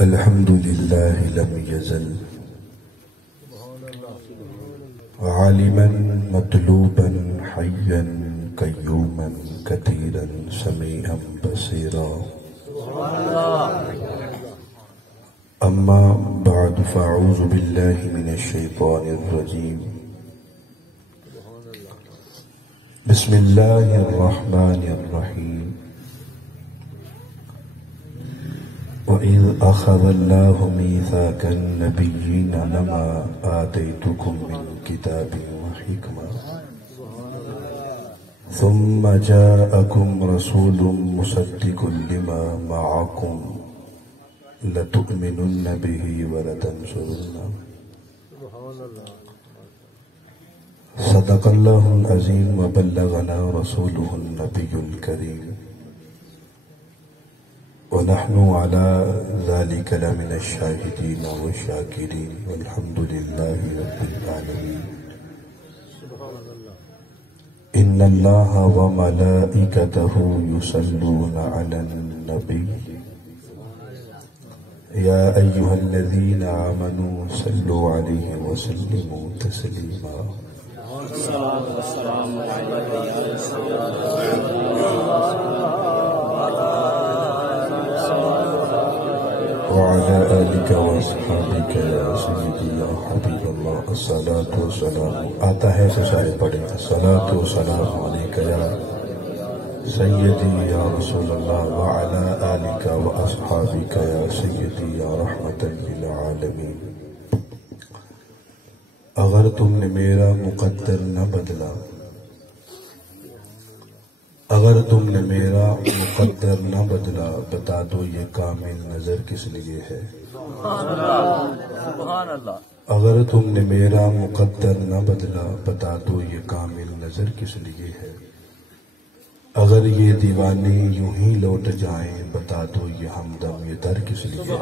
الحمد لله لم يزل عالما مطلوبا حيا قيوما كثيرا سميعا بصيرا. أما بعد فأعوذ بالله من الشيطان الرجيم. بسم الله الرحمن الرحيم. وَإِذْ أَخَذَ اللَّهُ مِيثَاقَ النَّبِيِّينَ لَمَا آتَيْتُكُم مِّن كِتَابٍ وَحِكْمَةٍ ثُمَّ جَاءَكُمْ رَسُولٌ مُّصَدِّقٌ لِّمَا مَعَكُمْ لَتُؤْمِنُنَّ بِهِ وَلَتَنصُرُنَّهُ. صدق الله العظيم وبلغنا رسوله النبي الكريم ونحن على ذلك لمن الشاهدين والشاكرين والحمد لله رب العالمين. إن الله وملائكته يصلون على النبي يا أيها الذين آمنوا صلوا عليه وسلموا تسليما. وعلى آلك وأصحابك يا سيدي يا حبيب الله الصلاة والسلام. آتا ہے تو سارے پڑھیں. الصلاة والسلام عليك يا سيدي يا رسول الله وعلى آلك وأصحابك يا سيدي يا رحمة للعالمين. اگر تم نے میرا مقدر نہ بدلا، اگر تم نے میرا مقدر نہ بدلا، بتا دو یہ کامل نظر کس لیے ہے. اگر تم نے میرا مقدر نہ بدلا، بتا دو یہ کامل نظر کس لیے ہے. اگر یہ دیوانے یوں ہی لوٹ جائیں، بتا دو یہ ہمدم یہ در کس لیے ہے.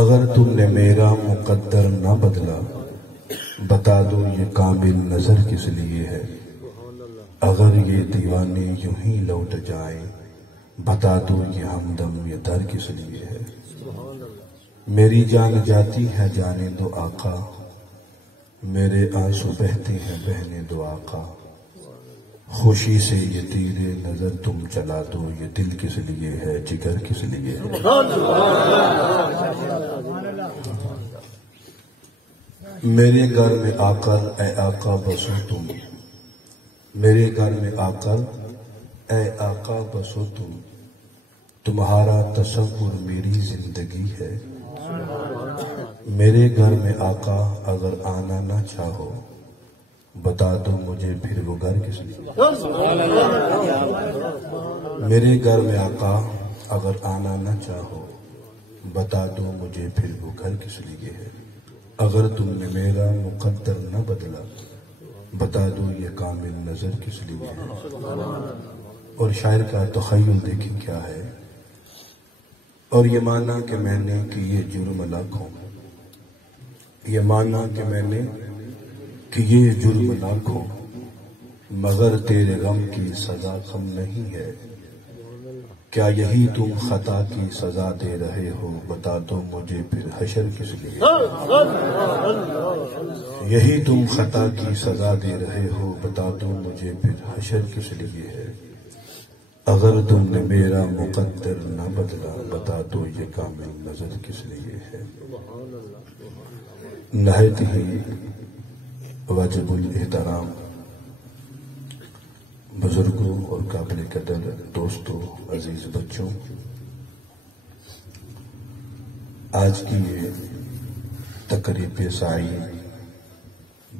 اگر تم نے میرا مقدر نہ بدلا، بتا دو یہ کامل نظر کس لیے ہے. اگر یہ دیوانے یوں ہی لوٹ جائیں، بتا دو یہ ہمدم یہ در کس لیے ہے. میری جان جاتی ہے جانے دو آقا، میرے آنسو بہتے ہیں بہنے دو آقا. خوشی سے یہ تیرے نظر تم چلا دو، یہ دل کس لیے ہے جگر کس لیے ہے. میرے گھر میں آ کر اے آقا بسو تم، میرے گھر میں آ کر اے آقا بسو تم. تمہارا تصور میری زندگی ہے. میرے گھر میں آقا اگر آنا نہ چاہو، بتا دو مجھے پھر وہ گھر کس لیے. میرے گھر میں آقا اگر آنا نہ چاہو، بتا دو مجھے پھر وہ گھر کس لیے ہے. اگر تم نے میرا مقدر نہ بدلا، بتا دو یہ کامل نظر کس لیے ہے. اور شاعر کا تخیل دیکھیں کیا ہے. اور یہ مانا کہ میں نے کہ یہ جرم لاکھوں، یہ مانا کہ میں نے کہ یہ جرم لاکھوں، مگر تیرے غم کی سزا کم نہیں ہے. کیا یہی تم خطا کی سزا دے رہے ہو، بتا دو مجھے پھر حشر کس لیے. یہی تم خطا کی سزا دے رہے ہو، بتا دو مجھے پھر حشر کس لیے ہے. اگر تم نے میرا مقدر نہ بدلا، بتا دو یہ کامل نظر کس لیے ہے. نہایت ہی واجب الاحترام بزرگوں اور قابل قدر دوستوں، عزیز بچوں، آج کی یہ تقریب سعید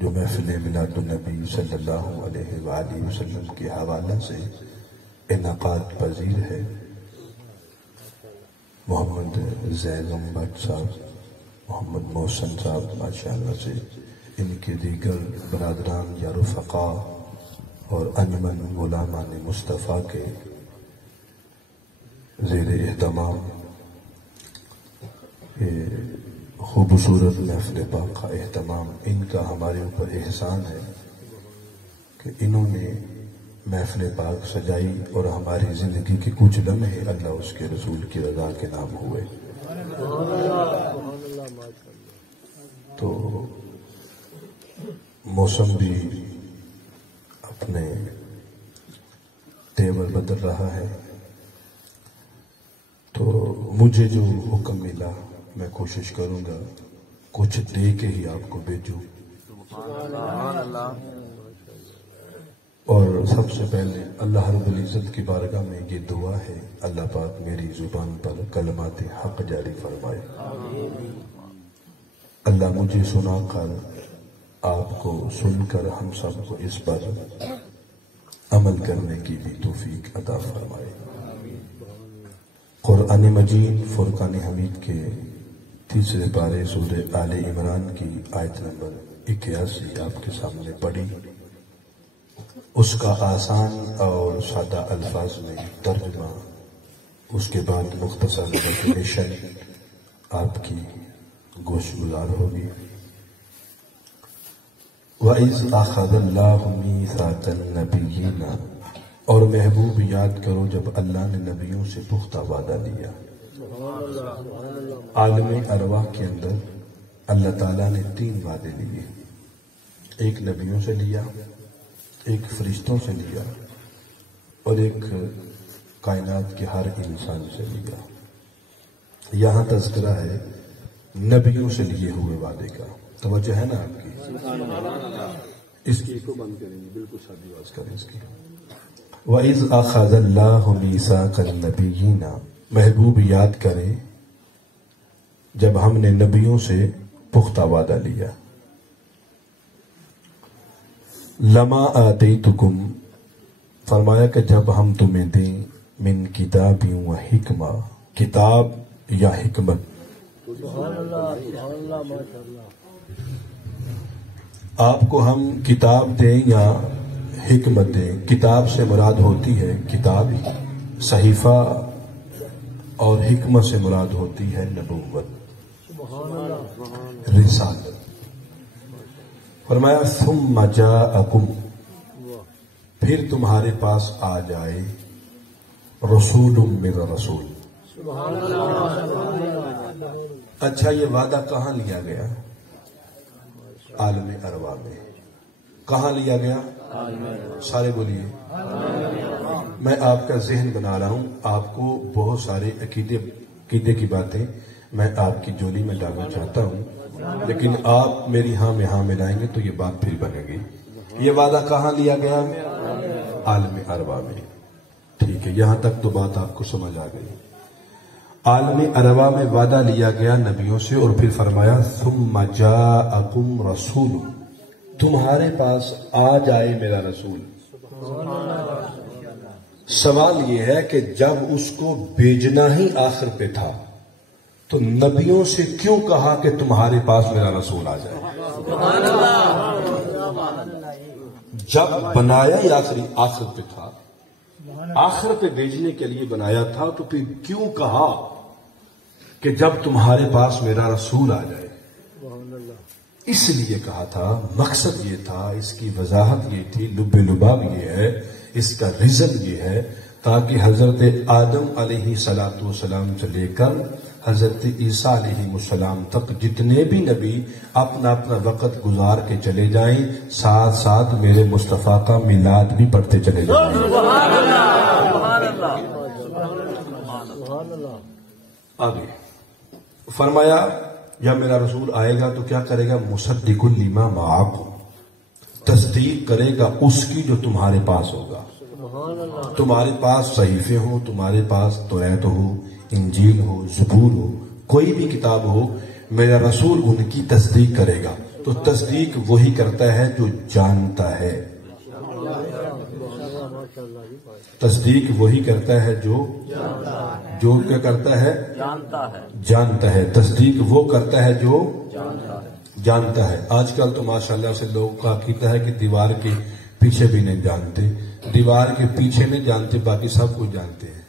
جو محفل میلاد النبی صلی اللہ علیہ وآلہ وسلم کے حوالہ سے انعقاد پذیر ہے. محمد زینم بٹ صاحب، محمد محسن صاحب ماشاءاللہ سے، ان کے دیگر برادران یا رفقا اور انجمن غلامان مصطفیٰ کے زیر اہتمام خوبصورت محفل پاک کا اہتمام ان کا ہمارے اوپر احسان ہے کہ انہوں نے محفل پاک سجائی اور ہماری زندگی کے کچھ لمحے اللہ اس کے رسول کی رضا کے نام ہوئے. تو موسم بھی اپنے تیور بدل رہا ہے، تو مجھے جو حکم ملا میں کوشش کروں گا کچھ دے کے ہی آپ کو بھیجوں. اور سب سے پہلے اللہ رب العزت کی بارگاہ میں یہ دعا ہے، اللہ پاک میری زبان پر کلمات حق جاری فرمائے. اللہ مجھے سنا کر آپ کو سن کر ہم سب کو اس پر عمل کرنے کی بھی توفیق عطا فرمائے. قرآن مجید فرقان حمید کے تیسرے پارے سورہ آل عمران کی آیت نمبر 81 آپ کے سامنے پڑھی. اس کا آسان اور سادہ الفاظ میں ترجمہ، اس کے بعد مختصر ڈیفینیشن آپ کی گوش گزار ہوگی. وَإِذْ أَخَذَ اللَّهُ مِيثَاقَ النَّبِيِّينَ، اور محبوب یاد کرو جب اللہ نے نبیوں سے پختہ وعدہ لیا. عالم ارواح کے اندر اللہ تعالیٰ نے 3 وعدے لیے، ایک نبیوں سے لیا، ایک فرشتوں سے لیا، اور ایک کائنات کے ہر انسان سے لیا. یہاں تذکرہ ہے نبیوں سے لیے ہوئے وعدے کا. توجہ ہے نا آپ کی؟ اس کی کو بند کریں گے، بالکل سادی آواز کریں اس کی. وَإِذْ أَخَذَ اللَّهُ مِيثَاقَ النَّبِيِّينَ، محبوب یاد کریں جب ہم نے نبیوں سے پختہ وعدہ لیا. لما آتیتکم، فرمایا کہ جب ہم تمہیں دیں من کتاب و حکمہ، کتاب یا حکمت. آپ کو ہم کتاب دیں یا حکمت دیں، کتاب سے مراد ہوتی ہے کتاب صحیفہ، اور حکمت سے مراد ہوتی ہے نبوت، رسالت. فرمایا ثم جاءکم، پھر تمہارے پاس آ جائے رسول من رسول. اچھا یہ وعدہ کہاں لیا گیا؟ عالم ارواح میں. کہاں لیا گیا؟ سارے بولیے. میں آپ کا ذہن بنا رہا ہوں، آپ کو بہت سارے عقیدے کی باتیں میں آپ کی جولی میں ڈالنا چاہتا ہوں، لیکن آپ میری ہاں میں ہاں ملائیں گے تو یہ بات پھر بنے گی. یہ وعدہ کہاں لیا گیا؟ عالم ارواح میں. ٹھیک ہے، یہاں تک تو بات آپ کو سمجھ آ گئی. عالم ارواح میں وعدہ لیا گیا نبیوں سے، اور پھر فرمایا ثم جاءکم رسول، تمہارے پاس آ جائے میرا رسول. سوال یہ ہے کہ جب اس کو بھیجنا ہی آخر پہ تھا تو نبیوں سے کیوں کہا کہ تمہارے پاس میرا رسول آ جائے؟ جب بنایا ہی آخر پہ تھا، آخر پہ بھیجنے کے لیے بنایا تھا، تو پھر کیوں کہا کہ جب تمہارے پاس میرا رسول آ جائے؟ اس لیے کہا تھا، مقصد یہ تھا، اس کی وضاحت یہ تھی، لب لباب یہ ہے، اس کا ریزن یہ ہے، تاکہ حضرت آدم علیہ السلام سے لے کر حضرت عیسیٰ علیہ السلام تک جتنے بھی نبی اپنا اپنا وقت گزار کے چلے جائیں، ساتھ ساتھ میرے مصطفیٰ کا میلاد بھی پڑھتے چلے جائیں. آگے فرمایا یا میرا رسول آئے گا تو کیا کرے گا؟ مصدق لما معکم، تصدیق کرے گا اس کی جو تمہارے پاس ہوگا. تمہارے پاس صحیفے ہو، تمہارے پاس توریت ہو، انجیل ہو، زبور ہو، کوئی بھی کتاب ہو، میرا رسول ان کی تصدیق کرے گا. تو تصدیق وہی کرتا ہے جو جانتا ہے. تصدیق وہی کرتا ہے جو کیا کرتا ہے؟ جانتا ہے. تصدیق وہ کرتا ہے جو جانتا ہے. آج کل تو ماشاءاللہ سے لوگوں کا عقیدہ ہے کہ دیوار کے پیچھے بھی نہیں جانتے، دیوار کے پیچھے نہیں جانتے، باقی سب کچھ جانتے ہیں.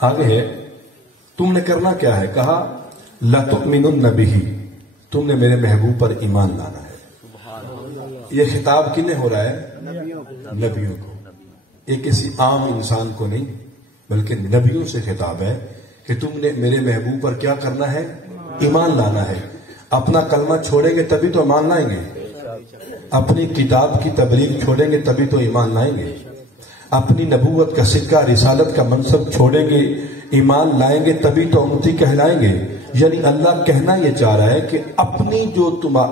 آگے ہے، تم نے کرنا کیا ہے؟ کہا لَتُؤْمِنُنَّ بِهِ، تم نے میرے محبوب پر ایمان لانا ہے. یہ خطاب کنہیں ہو رہا ہے؟ نبیوں کو. ایک کسی عام انسان کو نہیں بلکہ نبیوں سے خطاب ہے کہ تم نے میرے محبوب پر کیا کرنا ہے؟ ایمان لانا ہے. اپنا کلمہ چھوڑیں گے تبھی تو ایمان لائیں گے. اپنی کتاب کی تبلیغ چھوڑیں گے تبھی تو ایمان لائیں گے. اپنی نبوت کا سکہ رسالت کا منصب چھوڑیں گے ایمان لائیں گے تبھی تو امتی کہلائیں گے. یعنی اللہ کہنا یہ چاہ رہا ہے کہ اپنی جو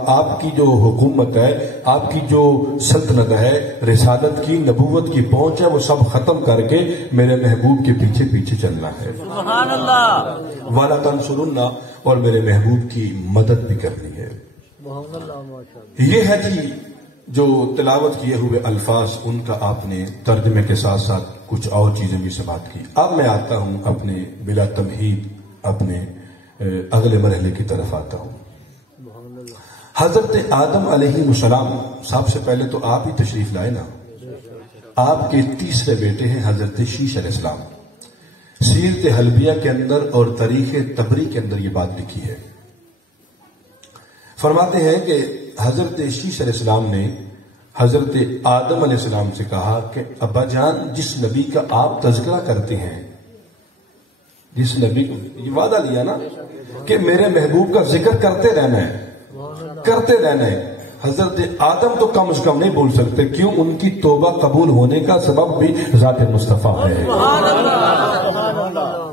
آپ کی جو حکومت ہے، آپ کی جو سلطنت ہے، رسالت کی، نبوت کی پہنچ ہے، وہ سب ختم کر کے میرے محبوب کے پیچھے پیچھے چلنا ہے. سبحان اللہ. وَلَا تَنْصُرُنَّ، اور میرے محبوب کی مدد بھی کرنی ہے. یہ ہے کہ جو تلاوت کیے ہوئے الفاظ ان کا آپ نے ترجمے کے ساتھ ساتھ کچھ اور چیزیں بھی سماعت کی. اب میں آتا ہوں اپنے بلا تمہید اپنے اگلے مرحلے کی طرف آتا ہوں. حضرت آدم علیہ السلام، سب سے پہلے تو آپ ہی تشریف لائے نا. آپ کے تیسرے بیٹے ہیں حضرت شیش علیہ السلام. سیرت حلبیہ کے اندر اور تاریخ تبری کے اندر یہ بات لکھی ہے. فرماتے ہیں کہ حضرت شیش علیہ السلام نے حضرت آدم علیہ السلام سے کہا کہ ابا جان، جس نبی کا آپ تذکرہ کرتے ہیں، جس نبی کو یہ وعدہ لیا نا کہ میرے محبوب کا ذکر کرتے رہنا ہے، کرتے رہنا ہے. حضرت آدم تو کم از کم نہیں بول سکتے، کیوں؟ ان کی توبہ قبول ہونے کا سبب بھی ذات مصطفیٰ ہے.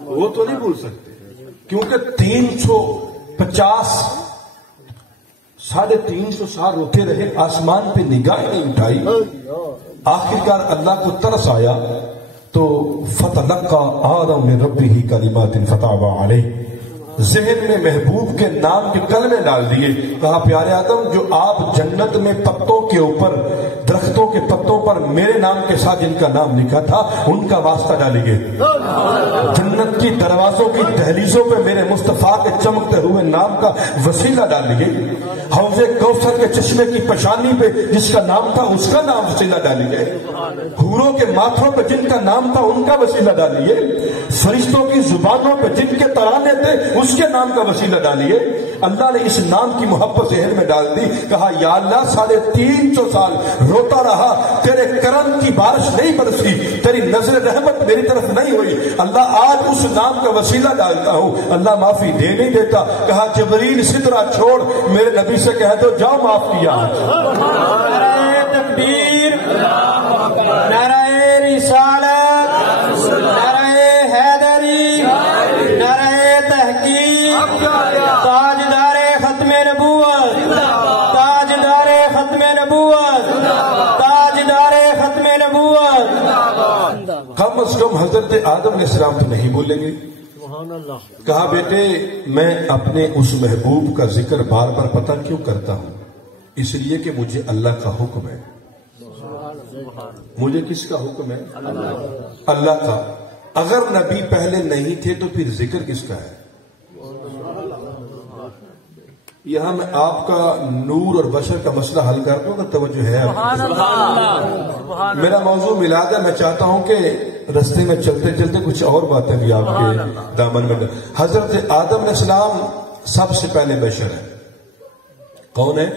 وہ تو نہیں بول سکتے کیونکہ 350 350 سال روتے رہے، آسمان پہ نگاہ نہیں اٹھائی. آخرکار اللہ کو ترس آیا تو فتلقى آدم من ربه کلمات فتاب علیہ، ذہن میں محبوب کے نام کے کلمے ڈال دیے. کہا پیارے آدم، جو آپ جنت میں پتوں کے اوپر، درختوں کے پتوں پر میرے نام کے ساتھ جن کا نام لکھا تھا ان کا واسطہ ڈالیے. جنت کی دروازوں کی دہلیزوں پہ میرے مصطفیٰ کے چمکتے ہوئے نام کا وسیلہ ڈالیے. حوض کوثر کے چشمے کی پشانی پہ جس کا نام تھا اس کا نام وسیلہ ڈالیے. حوروں کے ماتھوں پہ جن کا نام تھا ان کا وسیلہ ڈالیے. فرشتوں کی زبانوں پہ جن کے ترانے تھے اس کے نام کا وسیلہ ڈالیے. اللہ نے اس نام کی محبت ذہن میں ڈال دی. کہا یا اللہ، 350 سال روتا رہا، تیرے کرم کی بارش نہیں برسی، تیری نظر رحمت میری طرف نہیں ہوئی. اللہ آج اس نام کا وسیلہ ڈالتا ہوں. اللہ معافی دے نہیں دیتا. کہا جبریل سدرہ چھوڑ میرے نبی سے کہہ دو جاؤ معاف کیا. نعرہ تکبیر، نعرہ رسالت، نعرہ حیدری، نعرہ تحقیق، تاجدار ختم نبوت، تاجدار ختم نبوت، تاجدار ختم نبوت. کم از کم حضرت آدم علیہ السلام تو نہیں بولیں گے. کہا بیٹے، میں اپنے اس محبوب کا ذکر بار بار پتہ کیوں کرتا ہوں؟ اس لیے کہ مجھے اللہ کا حکم ہے. مجھے کس کا حکم ہے؟ اللہ کا. اگر نبی پہلے نہیں تھے تو پھر ذکر کس کا ہے؟ یہاں میں آپ کا نور اور بشر کا مسئلہ حل کر دوں گا، توجہ ہے؟ میرا موضوع میلاد ہے. میں چاہتا ہوں کہ رستے میں چلتے چلتے کچھ اور باتیں بھی آپ کے دامن میں. حضرت آدم علیہ السلام سب سے پہلے بشر ہے. کون ہے؟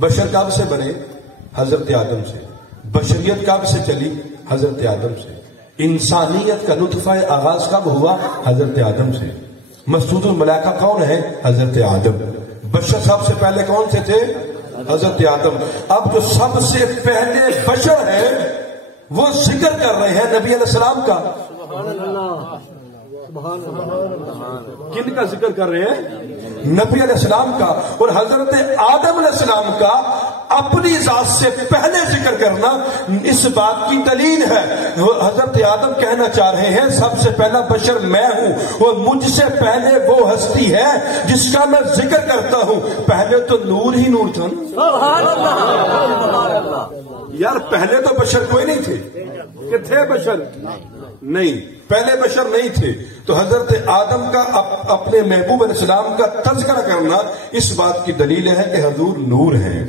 بشر کب سے بنے؟ حضرت آدم سے. بشریت کب سے چلی؟ حضرت آدم سے. انسانیت کا نطفہ آغاز کب ہوا؟ حضرت آدم سے. مسجود الملائکہ کون ہے؟ حضرت آدم. بشر سب سے پہلے کون سے تھے؟ حضرت آدم. اب جو سب سے پہلے بشر ہے وہ ذکر کر رہے ہیں نبی علیہ السلام کا. کن کا ذکر کر رہے ہیں؟ نبی علیہ السلام کا. اور حضرت آدم علیہ السلام کا اپنی ذات سے پہلے ذکر کرنا اس بات کی دلیل ہے. حضرت آدم کہنا چاہ رہے ہیں سب سے پہلا بشر میں ہوں اور مجھ سے پہلے وہ ہستی ہے جس کا میں ذکر کرتا ہوں. پہلے تو نور ہی نور تھا. یار پہلے تو بشر کوئی نہیں تھے. کہ تھے بشر؟ نہیں، پہلے بشر نہیں تھے. تو حضرت آدم کا اپنے محبوب علیہ السلام کا تذکرہ کرنا اس بات کی دلیل ہے کہ حضور نور ہیں.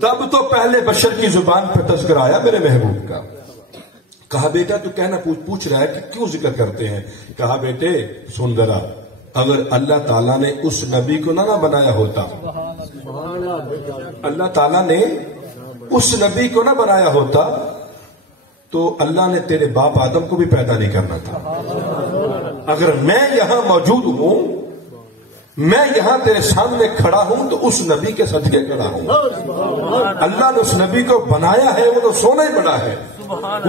تب تو پہلے بشر کی زبان پہ تذکرہ آیا میرے محبوب کا. کہا بیٹا تو کہنا پوچھ رہا ہے کہ کیوں ذکر کرتے ہیں؟ کہا بیٹے سن ذرا، اگر اللہ تعالیٰ نے اس نبی کو نہ بنایا ہوتا اللہ تعالیٰ نے اس نبی کو نہ بنایا ہوتا تو اللہ نے تیرے باپ آدم کو بھی پیدا نہیں کرنا تھا. اگر میں یہاں موجود ہوں، میں یہاں تیرے سامنے کھڑا ہوں تو اس نبی کے صدقے کھڑا ہوں. اللہ نے اس نبی کو بنایا ہے، وہ تو سونا ہی بنا ہے.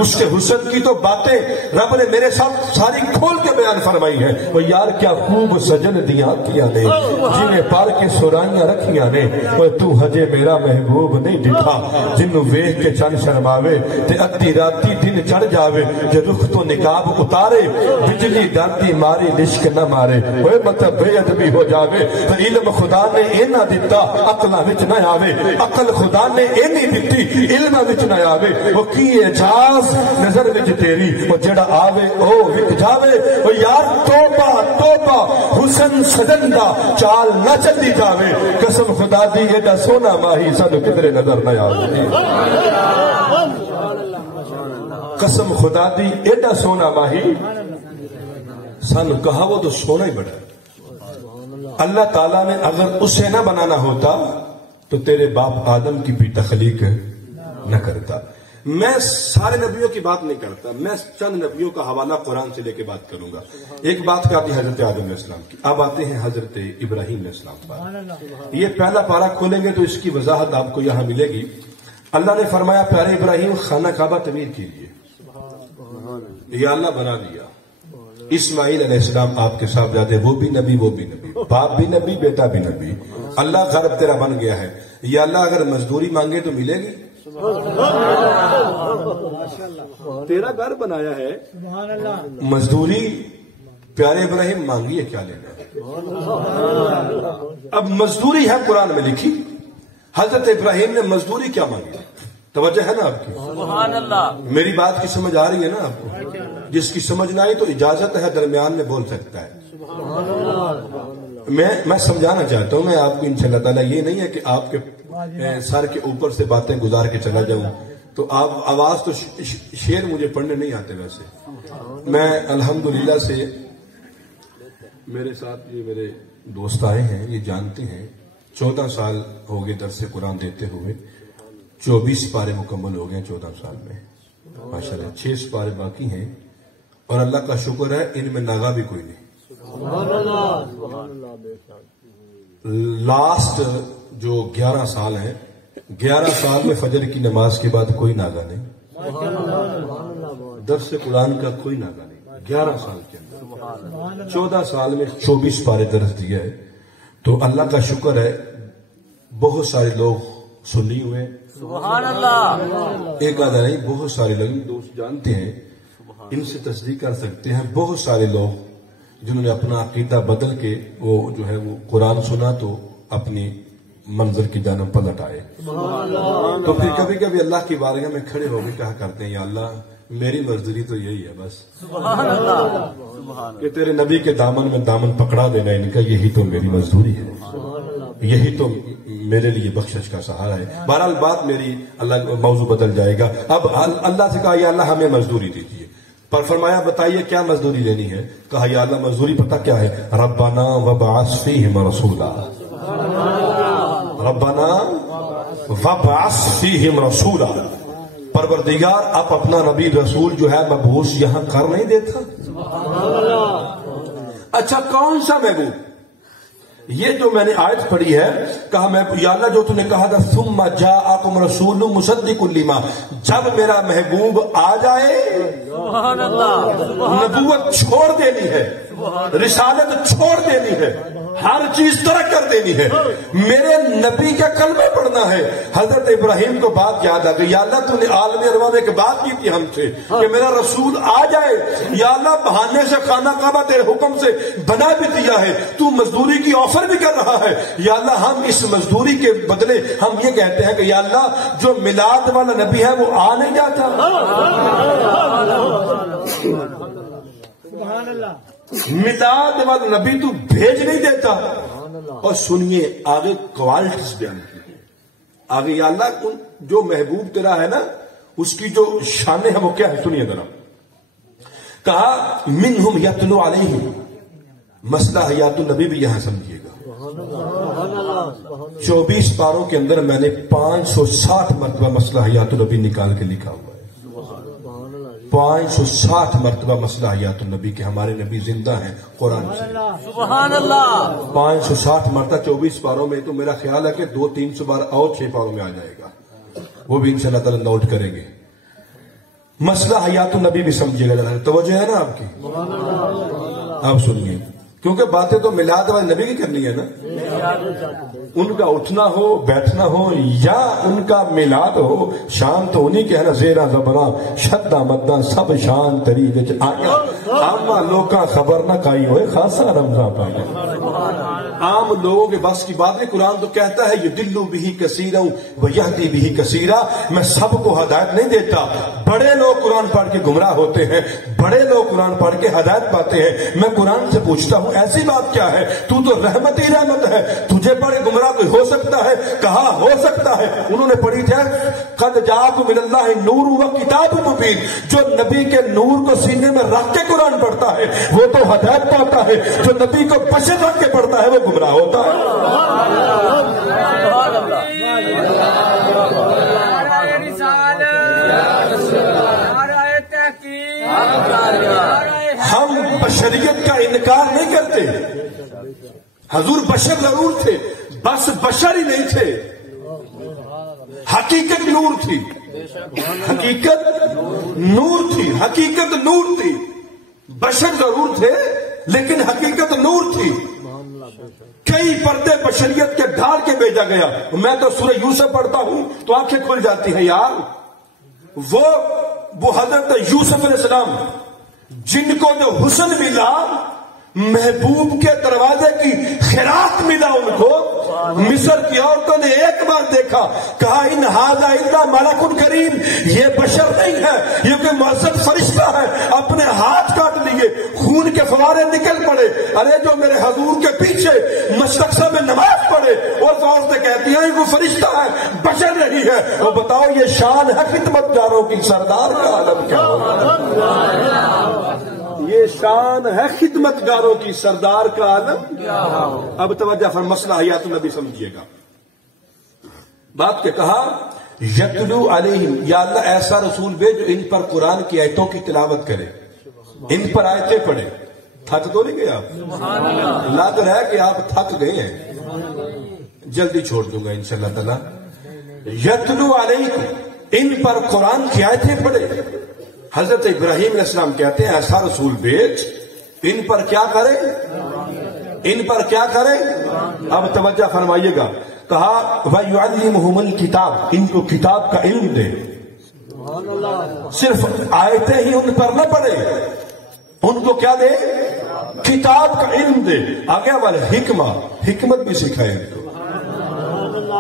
اس کے حسن کی تو باتیں رب نے میرے ساتھ ساری کھول کے بیان فرمائی ہے. وہ یار کیا خوب سجن دیا کیا نے، جنہیں پار کے سرائیاں رکھیاں نے. وہ تو ہجے میرا محبوب نہیں ڈٹھا، جنوں ویکھ کے چن شرماوے تے ادھی راتی دن چڑھ جاوے. جو رخ تو نقاب اتارے، بجلی ڈرتی ماری لشک نہ مارے. وہ مطلب بے ادبی ہو جاوے. تو علم خدا نے اینا دتا عقلاں وچ نہ آوے، عقل خدا نے اینی دتی علم وچ نہ آوے. وہ کی نظر وچ تیری، وہ جڑا آوے او وک جاوے. وہ یار توبہ توبہ حسن سجن دا چال نہ چلی جاوے. قسم خدا دی ایڈا سونا ماہی سانو کدھرے نظر نہ آوے. قسم خدا دی ایڈا سونا ماہی سانو کہا وہ تو سونا ہی بڑا. اللہ تعالیٰ نے اگر اسے نہ بنانا ہوتا تو تیرے باپ آدم کی بھی تخلیق نہ کرتا. میں سارے نبیوں کی بات نہیں کرتا، میں چند نبیوں کا حوالہ قرآن سے لے کے بات کروں گا. ایک بات کا دی حضرت آدم علیہ السلام کی، اب آتے ہیں حضرت ابراہیم علیہ السلام پر. یہ پہلا پارہ کھولیں گے تو اس کی وضاحت آپ کو یہاں ملے گی. اللہ نے فرمایا پیارے ابراہیم خانہ کعبہ تعمیر کیجیے. یا اللہ بنا دیا. اسماعیل علیہ السلام آپ کے صاحبزادے، وہ بھی نبی وہ بھی نبی، باپ بھی نبی بیٹا بھی نبی. اللہ گھر تیرا بن گیا ہے. یا اللہ اگر مزدوری مانگے تو ملے گی. تیرا گھر بنایا ہے، مزدوری پیارے ابراہیم مانگی ہے، کیا لینا ہے؟ اب مزدوری ہے قرآن میں لکھی. حضرت ابراہیم نے مزدوری کیا مانگی؟ توجہ ہے نا آپ کی؟ میری بات کی سمجھ آ رہی ہے نا آپ کو؟ جس کی سمجھ نہ آئی تو اجازت ہے درمیان میں بول سکتا ہے. میں سمجھانا چاہتا ہوں، میں آپ کو انشاءاللہ تعالیٰ یہ نہیں ہے کہ آپ کے سر کے اوپر سے باتیں گزار کے چلا جاؤں تو آپ آواز تو شعر مجھے پڑھنے نہیں آتے. ویسے میں الحمدللہ سے میرے ساتھ یہ میرے دوست آئے ہیں، یہ جانتے ہیں 14 سال ہو گئے درس قرآن دیتے ہوئے. 24 پارے مکمل ہو گئے 14 سال میں ماشاءاللہ. 6 پارے باقی ہیں اور اللہ کا شکر ہے ان میں ناغا بھی کوئی نہیں. لاسٹ جو 11 سال ہیں، 11 سال میں فجر کی نماز کے بعد کوئی ناغا نہیں، درس قرآن کا کوئی ناغا نہیں. 11 سال کے اندر 14 سال میں 24 پارے درس دیا ہے. تو اللہ کا شکر ہے بہت سارے لوگ سنی ہوئے. سبحان اللہ. ایک آدھا نہیں، بہت سارے لوگ دوست جانتے ہیں، ان سے تصدیق کر سکتے ہیں. بہت سارے لوگ جنہوں نے اپنا عقیدہ بدل کے وہ جو ہے وہ قرآن سنا تو اپنی منظر کی جانب پلٹ آئے. تو پھر کبھی کبھی اللہ کی بارگاہ میں کھڑے ہو کے کہا کرتے ہیں یا اللہ میری مزدوری تو یہی ہے بس، کہ تیرے نبی کے دامن میں دامن پکڑا دینا ان کا، یہی تو میری مزدوری ہے، یہی تو میرے لیے بخشش کا سہارا ہے. بہرحال بات میری اللہ موضوع بدل جائے گا. اب اللہ سے کہا یا اللہ ہمیں مزدوری دیجیے. پر فرمایا بتائیے کیا مزدوری لینی ہے؟ کہا یا اللہ مزدوری پتہ کیا ہے؟ ربنا وبعث فیہم رسولا. ربنا وبعث فیہم رسولا. پروردگار آپ اپنا نبی رسول جو ہے مبعوث یہاں کر نہیں دیتا. اچھا کون سا محبوب؟ یہ جو میں نے آیت پڑھی ہے، کہا میں یا اللہ جو تم نے کہا تھا ثم جاءکم رسول مصدق لما، جب میرا محبوب آ جائے نبوت چھوڑ دینی ہے، رسالت چھوڑ دینی ہے، ہر چیز ترک کر دینی ہے، میرے نبی کا کلمہ پڑھنا ہے. حضرت ابراہیم کو بات یاد آ گئی، یا اللہ تو نے عالم ارواح میں ایک بات کی تھی ہم سے کہ میرا رسول آ جائے. یا اللہ بہانے سے خانہ کعبہ تیرے حکم سے بنا بھی دیا ہے، تو مزدوری کی آفر بھی کر رہا ہے. یا اللہ ہم اس مزدوری کے بدلے ہم یہ کہتے ہیں کہ یا اللہ جو میلاد والا نبی ہے وہ آ نہیں جاتا. میلاد والا نبی تو بھیج نہیں دیتا. اور سنیے آگے کوالٹیز بیان کی آگے. یا اللہ جو محبوب تیرا ہے نا اس کی جو شانیں ہیں وہ کیا ہے سنیے ذرا. کہا منہم یتلو علیہم، مسئلہ حیات النبی بھی یہاں سمجھیے گا. 24 پاروں کے اندر میں نے 560 مرتبہ مسئلہ حیات النبی نکال کے لکھا ہوا ہے. 560 مرتبہ مسئلہ حیات النبی کے ہمارے نبی زندہ ہیں قرآن سے. سبحان اللہ. 560 مرتبہ 24 پاروں میں. تو میرا خیال ہے کہ 200-300 بار اور 6 پاروں میں آ جائے گا. وہ بھی انشاءاللہ تعالی نوٹ کریں گے. مسئلہ حیات النبی بھی سمجھے گا. توجہ ہے نا آپ کی؟ آپ سنیے، کیونکہ باتیں تو میلاد والے نبی کی کرنی ہے نا. ان کا اٹھنا ہو بیٹھنا ہو یا ان کا میلاد ہو، شان تو انہی کے ہے نا. زیرا زبراں شدہ مدہ سب شان تری وچ آیا، عامہ لوکاں خبر نہ کائی ہوئے خاصا رمضان پایا. عام لوگوں کے بس کی بات نہیں. قرآن تو کہتا ہے یدل بہ کثیرا ویہدی بہ کثیرا. میں سب کو ہدایت نہیں دیتا. بڑے لوگ قرآن پڑھ کے گمراہ ہوتے ہیں، بڑے لوگ قرآن پڑھ کے ہدایت پاتے ہیں. میں قرآن سے پوچھتا ہوں ایسی بات کیا ہے؟ تو رحمت ہی رحمت ہے، تجھے پڑھے گمراہ کوئی ہو سکتا ہے؟ کہا ہو سکتا ہے. انہوں نے پڑھی تھے قد جاءکم من اللہ نور و کتاب مبین. جو نبی کے نور کو سینے میں رکھ کے قرآن پڑھتا ہے وہ تو ہدایت پاتا ہے، جو نبی کو بشر رکھ کے پڑھتا ہے وہ گمراہ ہوتا ہے. ہم بشریت کا انکار نہیں کرتے. حضور بشر ضرور تھے، بس بشر ہی نہیں تھے. حقیقت نور تھی، حقیقت نور تھی، حقیقت نور تھی. بشر ضرور تھے لیکن حقیقت نور تھی. کئی پردے بشریت کے ڈھال کے بھیجا گیا. میں تو سورہ یوسف پڑھتا ہوں تو آنکھیں کھل جاتی ہیں یار. وہ حضرت یوسف علیہ السلام جن کو جو حسن ملا، محبوب کے دروازے کی خیرات ملا، ان کو مصر کی عورتوں نے ایک بار دیکھا، کہا ان ھذا الا ملک کریم. یہ بشر نہیں ہے، یہ کوئی معزز فرشتہ ہے. اپنے ہاتھ کاٹ لیے، خون کے فوارے نکل پڑے. ارے جو میرے حضور کے پیچھے مستقصہ میں نماز پڑھے اور عورتیں کہتی ہیں وہ فرشتہ ہے، بشر نہیں ہے. وہ بتاؤ یہ شان ہے خدمت گاروں کی، سردار کا عالم کیا ہوگا؟ یہ شان ہے خدمت گاروں کی، سردار کا عالم. اب توجہ فرمائیں، مسئلہ حیات النبی سمجھیے گا. بات کے کہا یتلو علیہم، یا اللہ ایسا رسول بھیج جو ان پر قرآن کی آیتوں کی تلاوت کرے، ان پر آیتیں پڑھے. تھک تو نہیں گئے آپ؟ لگ رہا ہے کہ آپ تھک گئے ہیں. جلدی چھوڑ دوں گا انشاءاللہ تعالی. یتلو علیکم، ان پر قرآن کی آیتیں پڑھے. حضرت ابراہیم علیہ السلام کہتے ہیں ایسا رسول بھیج ان پر کیا کرے، ان پر کیا کرے. اب توجہ فرمائیے گا. کہا وَيُعَلِّمُهُمُ الْكِتَابَ، ان کو کتاب کا علم دے. صرف آیتیں ہی ان پر نہ پڑھے، ان کو کیا دے؟ کتاب کا علم دے. آگے والے حکمت بھی سکھائے ان کو.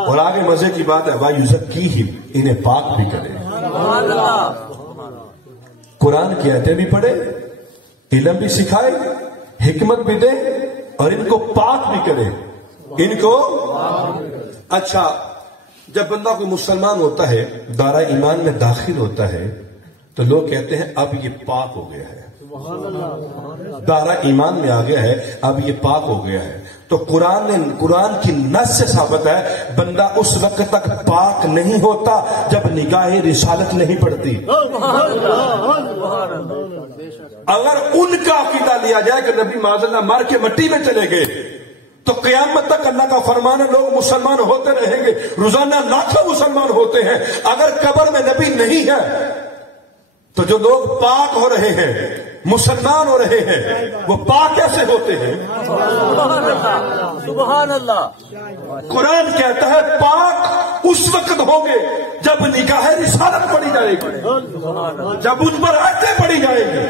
اور آگے مزے کی بات ہے وَيُزَكِّيهِمْ، انہیں پاک بھی کرے. قرآن کی آیتیں بھی پڑھے، علم بھی سکھائے، حکمت بھی دے اور ان کو پاک بھی کرے. ان کو اچھا، جب بندہ کوئی مسلمان ہوتا ہے، دارہ ایمان میں داخل ہوتا ہے، تو لوگ کہتے ہیں اب یہ پاک ہو گیا ہے، دارہ ایمان میں آ گیا ہے، اب یہ پاک ہو گیا ہے. تو قرآن کی نص سے ثابت ہے بندہ اس وقت تک پاک نہیں ہوتا جب نگاہ رسالت نہیں پڑتی. اگر ان کا عقیدہ لیا جائے کہ نبی معاذ اللہ مار کے مٹی میں چلے گئے تو قیامت تک اللہ کا فرمان ہے لوگ مسلمان ہوتے رہیں گے، روزانہ لاکھوں مسلمان ہوتے ہیں. اگر قبر میں نبی نہیں ہے تو جو لوگ پاک ہو رہے ہیں، مسلمان ہو رہے ہیں، وہ پاک کیسے ہوتے ہیں؟ سبحان اللہ. قرآن کہتا ہے پاک اس وقت ہوں گے جب نگاہ رسالت پڑھی جائے گی، جب ان پر آیتیں پڑھی جائیں گی،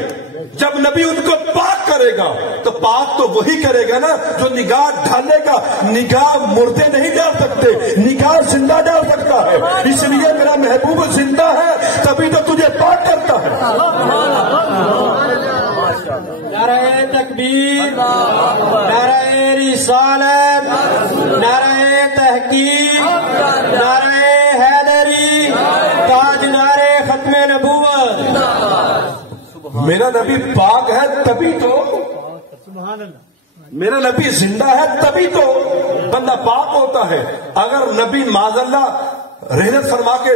جب نبی ان کو پاک کرے گا. تو پاک تو وہی کرے گا نا جو نگاہ ڈھالے گا. نگاہ مردے نہیں ڈال سکتے، نگاہ زندہ ڈال سکتا ہے. اس لیے میرا محبوب زندہ ہے تبھی تو تجھے پاک کرتا ہے. نعرہ تکبیر، نعرہ رسالت، نعرہ تحقیق، نعرہ حیدری، تاج نعرہ ختم نبوت. میرا نبی پاک ہے تبھی تو، میرا نبی زندہ ہے تبھی تو بندہ پاک ہوتا ہے. اگر نبی معاذ اللہ رحلت فرما کے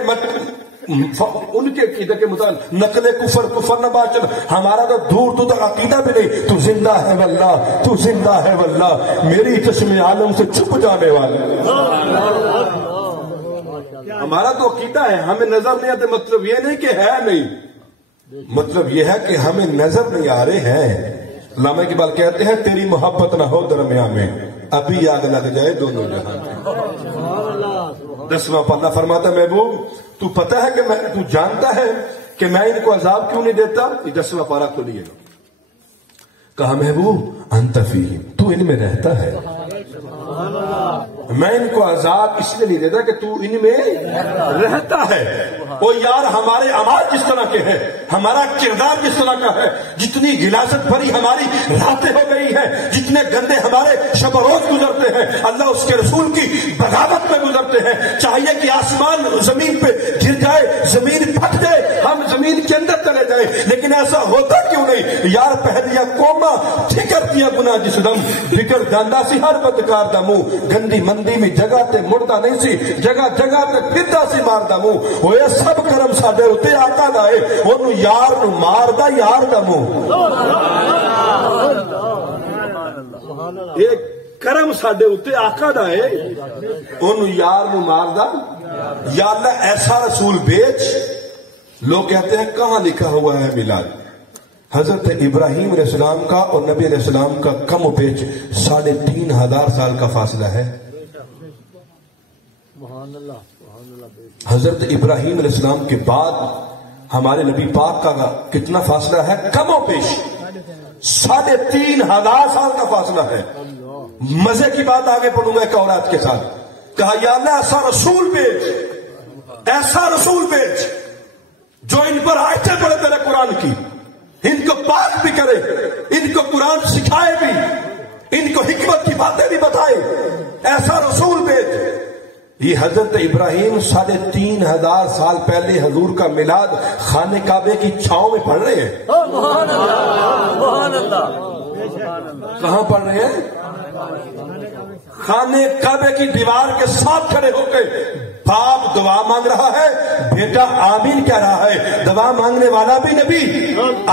ان کے عقیدے کے مطابق نقل کفر نہ باچل، ہمارا تو دور تک عقیدہ بھی نہیں. تو زندہ ہے واللہ، تو زندہ ہے واللہ، میری چشم عالم سے چھپ جانے والا. ہمارا تو عقیدہ ہے، ہمیں نظر نہیں آتے. مطلب یہ نہیں کہ ہے نہیں، مطلب یہ ہے کہ ہمیں نظر نہیں آ رہے ہیں. علامہ اقبال کہتے ہیں تیری محبت نہ ہو درمیان میں، ابھی آگ لگ جائے دونوں جہاں میں. 10واں پڑھنا فرماتا محبوب تو پتہ ہے کہ تو جانتا ہے کہ میں ان کو عذاب کیوں نہیں دیتا. یہ 10واں پارہ کھولیے گا. کہا محبوب انت فیہم، تو ان میں رہتا ہے. میں ان کو عذاب اس لیے نہیں دیتا کہ تو ان میں رہتا ہے. او یار ہمارے اعمال جس طرح کے ہیں، ہمارا کردار جس طرح کا ہے، جتنی غلاظت بھری ہماری راتیں ہو گئی ہیں، جتنے گندے ہمارے شب و روز گزرتے ہیں، اللہ اس کے رسول کی بغاوت میں گزرتے ہیں. چاہیے کہ آسمان زمین پہ گر جائے، زمین پھٹ جائے، ہم زمین کے اندر چلے جائیں، لیکن ایسا ہوتا کیوں نہیں؟ یار پہلیا کوما ٹھکر دیا گناہ جس دم بکر جاندہ سی ہر بدکار دا منہ. گندی مندی میں جگہ تے مڑتا نہیں سی، جگہ جگہ تے پھردا سی مار دا منہ. ہوئے سب کرم ساڈے اتے آقا دا ہے، اونوں یار نو مار دا یار دا منہ. ایک کرم ساڈے اتے آقا دا ہے، اونوں یار نو مار دا. یا اللہ ایسا رسول بیچ. لوگ کہتے ہیں کہاں لکھا ہوا ہے میلاد؟ حضرت ابراہیم علیہ السلام کا اور نبی علیہ السلام کا کم و بیش 3500 سال کا فاصلہ ہے. حضرت ابراہیم علیہ السلام کے بعد ہمارے نبی پاک کا کتنا فاصلہ ہے؟ کم و بیش 3500 سال کا فاصلہ ہے. مزے کی بات آگے پڑھوں گا ایک اورات کے ساتھ. کہا یا اللہ ایسا رسول بیچ، ایسا رسول بیچ جو ان پر آیتیں پڑھے تیرے قرآن کی، ان کو پاک بھی کرے، ان کو قرآن سکھائے بھی، ان کو حکمت کی باتیں بھی بتائے. ایسا رسول بیچ. یہ حضرت ابراہیم 3500 سال پہلے حضور کا میلاد خانہ کعبے کی چھاؤں میں پڑھ رہے ہیں. کہاں پڑھ رہے ہیں؟ خانہ کعبے کی دیوار کے ساتھ کھڑے ہو کے باپ دعا مانگ رہا ہے، بیٹا آمین کہہ رہا ہے. دعا مانگنے والا بھی نبی،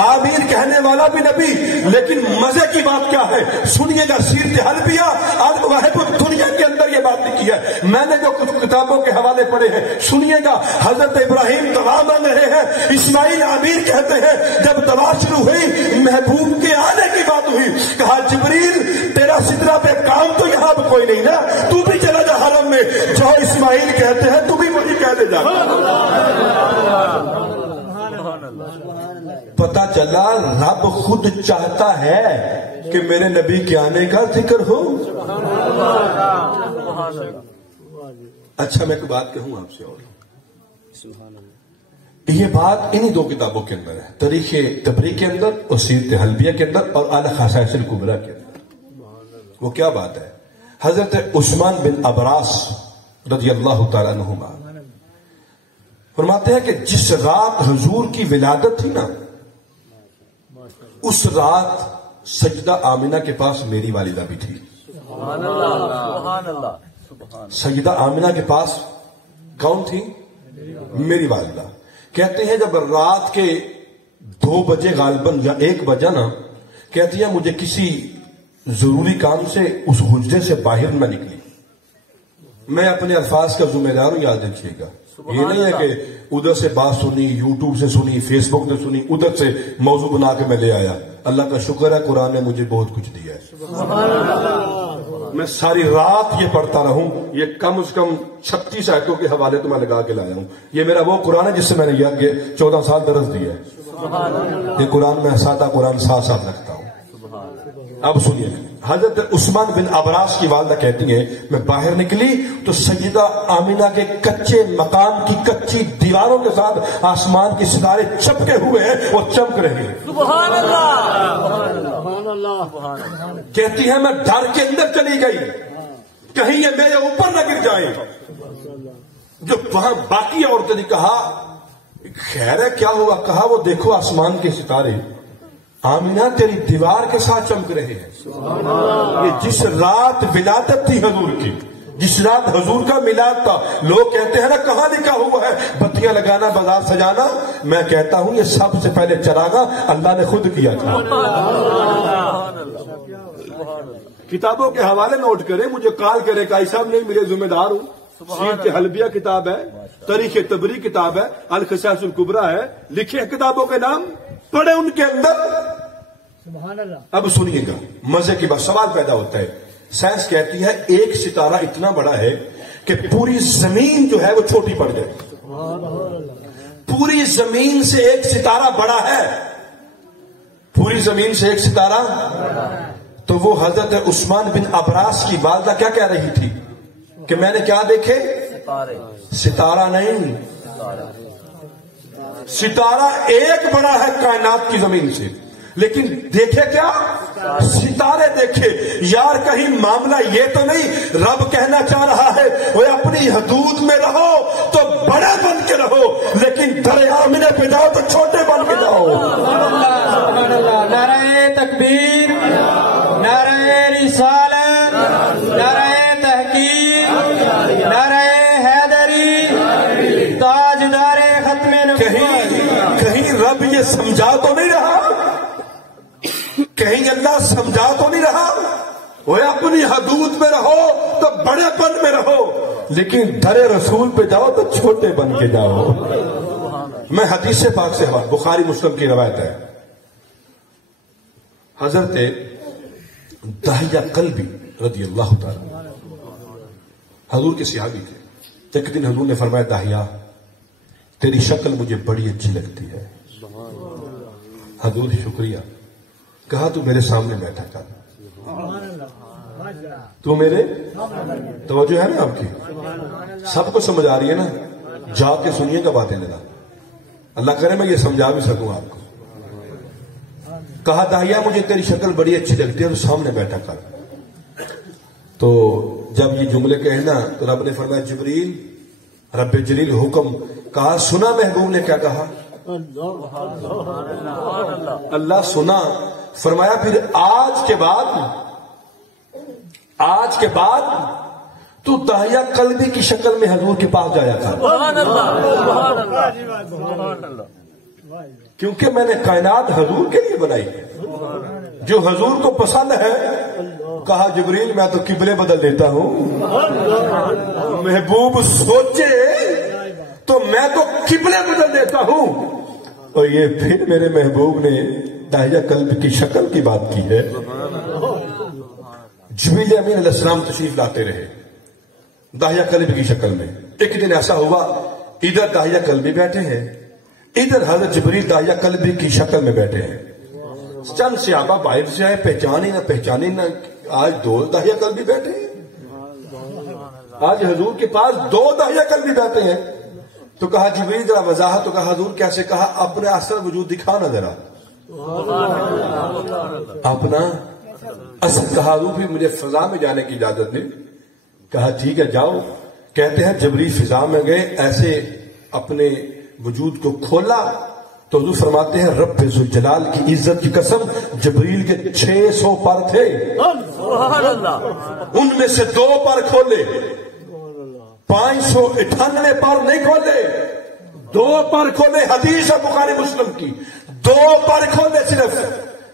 آمین کہنے والا بھی نبی. لیکن مزے کی بات کیا ہے؟ سنیے گا سیرت حلبیہ اور واحد دنیا کے اندر یہ بات لکھی ہے. میں نے جو کچھ کتابوں کے حوالے پڑھے ہیں سنیے گا. حضرت ابراہیم دعا مانگ رہے ہیں، اسماعیل آمین کہتے ہیں. جب دعا شروع ہوئی محبوب کے آنے کی بات ہوئی، کہا جبریل تیرا سدرہ پہ کام تو یہاں پہ کوئی نہیں نا، تو بھی چلا جا حرم میں، جو اسماعیل کہتے ہیں تو بھی وہی کہہ دے جا. پتا چلا رب خود چاہتا ہے کہ میرے نبی کے آنے کا ذکر ہو. اچھا میں ایک بات کہوں آپ سے، اور یہ بات انہی 2 کتابوں کے اندر ہے، تاریخ تبری کے اندر اور سیرت حلبیہ کے اندر اور اعلی خصائص الکبریٰ کے اندر. وہ کیا بات ہے؟ حضرت عثمان بن ابراس رضی اللہ تعالیٰ عنہما فرماتے ہیں کہ جس رات حضور کی ولادت تھی نا، اس رات سجدہ آمنہ کے پاس میری والدہ بھی تھی. سجدہ آمنہ کے پاس کون تھی؟ میری والدہ. کہتے ہیں جب رات کے 2 بجے غالباً یا 1 بجا نا، کہتی ہے مجھے کسی ضروری کام سے اس حجرے سے باہر نہ نکلی. میں اپنے الفاظ کا ذمہ دار ہوں، یاد رکھیے گا. یہ نہیں ہے کہ ادھر سے بات سنی، یوٹیوب سے سنی، فیس بک سے سنی، ادھر سے موضوع بنا کے میں لے آیا. اللہ کا شکر ہے قرآن نے مجھے بہت کچھ دیا ہے. میں ساری رات یہ پڑھتا رہوں. یہ کم از کم 36 آیتوں کے حوالے تو میں لگا کے لایا ہوں. یہ میرا وہ قرآن ہے جس سے میں نے 14 سال درس دیا ہے. یہ قرآن میں سادہ قرآن ساتھ رکھتا ہوں. اب سنیے، حضرت عثمان بن ابراس کی والدہ کہتی ہیں میں باہر نکلی تو سیدہ آمینہ کے کچے مکان کی کچی دیواروں کے ساتھ آسمان کے ستارے چپکے ہوئے ہیں اور چمک رہے ہیں. سبحان اللہ. کہتی ہے میں ڈر کے اندر چلی گئی کہیں یہ میرے اوپر نہ گر جائے. جو وہاں باقی عورتوں نے کہا خیر ہے کیا ہوا؟ کہا وہ دیکھو آسمان کے ستارے. آمینہ تیری دیوار کے ساتھ چمک رہے ہیں. یہ جس رات ولادت تھی حضور کی، جس رات حضور کا میلاد تھا، لوگ کہتے ہیں نا کہاں لکھا ہوا ہے بتیاں لگانا بازار سجانا، میں کہتا ہوں یہ سب سے پہلے چراغا اللہ نے خود کیا تھا. کتابوں کے حوالے نوٹ کریں، مجھے کال کرے کائی صاحب نہیں میرے ذمہ دار ہوں. سیرت حلبیہ کتاب ہے، تاریخ طبری کتاب ہے، الخصائص الکبریٰ ہے، لکھے کتابوں کے نام پڑھے ان کے اندر. اب سنیے گا مزے کی بات، سوال پیدا ہوتا ہے. سائنس کہتی ہے ایک ستارہ اتنا بڑا ہے کہ پوری زمین جو ہے وہ چھوٹی پڑ جائے. پوری زمین سے ایک ستارہ بڑا ہے، پوری زمین سے ایک ستارہ. تو وہ حضرت عثمان بن ابراس کی والدہ کیا کہہ رہی تھی کہ میں نے کیا دیکھے؟ ستارہ نہیں، ستارہ ایک بڑا ہے کائنات کی زمین سے، لیکن دیکھے کیا؟ ستارے دیکھے. یار کہیں معاملہ یہ تو نہیں رب کہنا چاہ رہا ہے وہ اپنی حدود میں رہو تو بڑے بن کے رہو، لیکن در آمنے پہ جاؤ تو چھوٹے بن کے جاؤ. نعرہ تکبیر، نعرہ رسالت، نعرہ تحقیق، نعرہ حیدری، تاجدار ختم نبوت. کہیں رب یہ سمجھا تو نہیں رہا، کہیں اللہ سمجھا تو نہیں رہا وہ اپنی حدود میں رہو تو بڑے پن میں رہو، لیکن در رسول پہ جاؤ تو چھوٹے بن کے جاؤ. میں حدیث پاک سے بخاری مسلم کی روایت ہے. حضرت داہیہ قلبی رضی اللہ تعالی حضور کے صحابی تھے. ایک دن حضور نے فرمایا داہیہ تیری شکل مجھے بڑی اچھی لگتی ہے. حضور شکریہ. کہا تو میرے سامنے بیٹھا کر، تو میرے توجہ ہے نا آپ کی، سب کو سمجھ آ رہی ہے نا، جا کے سنیے گا باتیں میرا، اللہ کرے میں یہ سمجھا بھی سکوں آپ کو. کہا داہیہ مجھے تیری شکل بڑی اچھی لگتی ہے، تو سامنے بیٹھا کر. تو جب یہ جملے کہے نا تو رب نے فرمایا جبریل، رب جلیل حکم. کہا سنا محبوب نے کیا کہا؟ اللہ سنا. فرمایا پھر آج کے بعد تو داہیہ قلبی کی شکل میں حضور کے پاس جایا تھا، کیونکہ میں نے کائنات حضور کے لیے بنائی جو حضور کو پسند ہے. کہا جبریل میں تو قبلے بدل دیتا ہوں. محبوب سوچے تو میں تو قبلے بدل دیتا ہوں. اور یہ پھر میرے محبوب نے داہیہ قلب کی شکل کی بات کی ہے. جبریل امین علیہ السلام تشریف لاتے رہے داہیہ قلب کی شکل میں. ایک دن ایسا ہوا ادھر داہیہ قلبی بیٹھے ہیں، ادھر حضرت جبریل داہیہ قلبی کی شکل میں بیٹھے ہیں. چند صحابہ باہر سے آئے، پہچانے نہ آج دو داہیہ قلبی بیٹھے ہیں. آج حضور کے پاس دو داہیہ قلبی بیٹھے ہیں. تو کہا جبریل ذرا وضاحت. تو کہا حضور کیسے؟ کہا اپنے اصل وجود دکھا نا ذرا، اپنا اصل. کہا حضور پھر مجھے فضا میں جانے کی اجازت دیں. کہا ٹھیک ہے جاؤ. کہتے ہیں جبریل فضا میں گئے، ایسے اپنے وجود کو کھولا تو حضور فرماتے ہیں رب ذوالجلال کی عزت کی قسم جبریل کے 600 پر تھے، ان میں سے 2 پر کھولے، 598 پر نہیں کھولے، 2 پر کھولے. حدیث ہے بخاری مسلم کی، 2 پر کھولے صرف.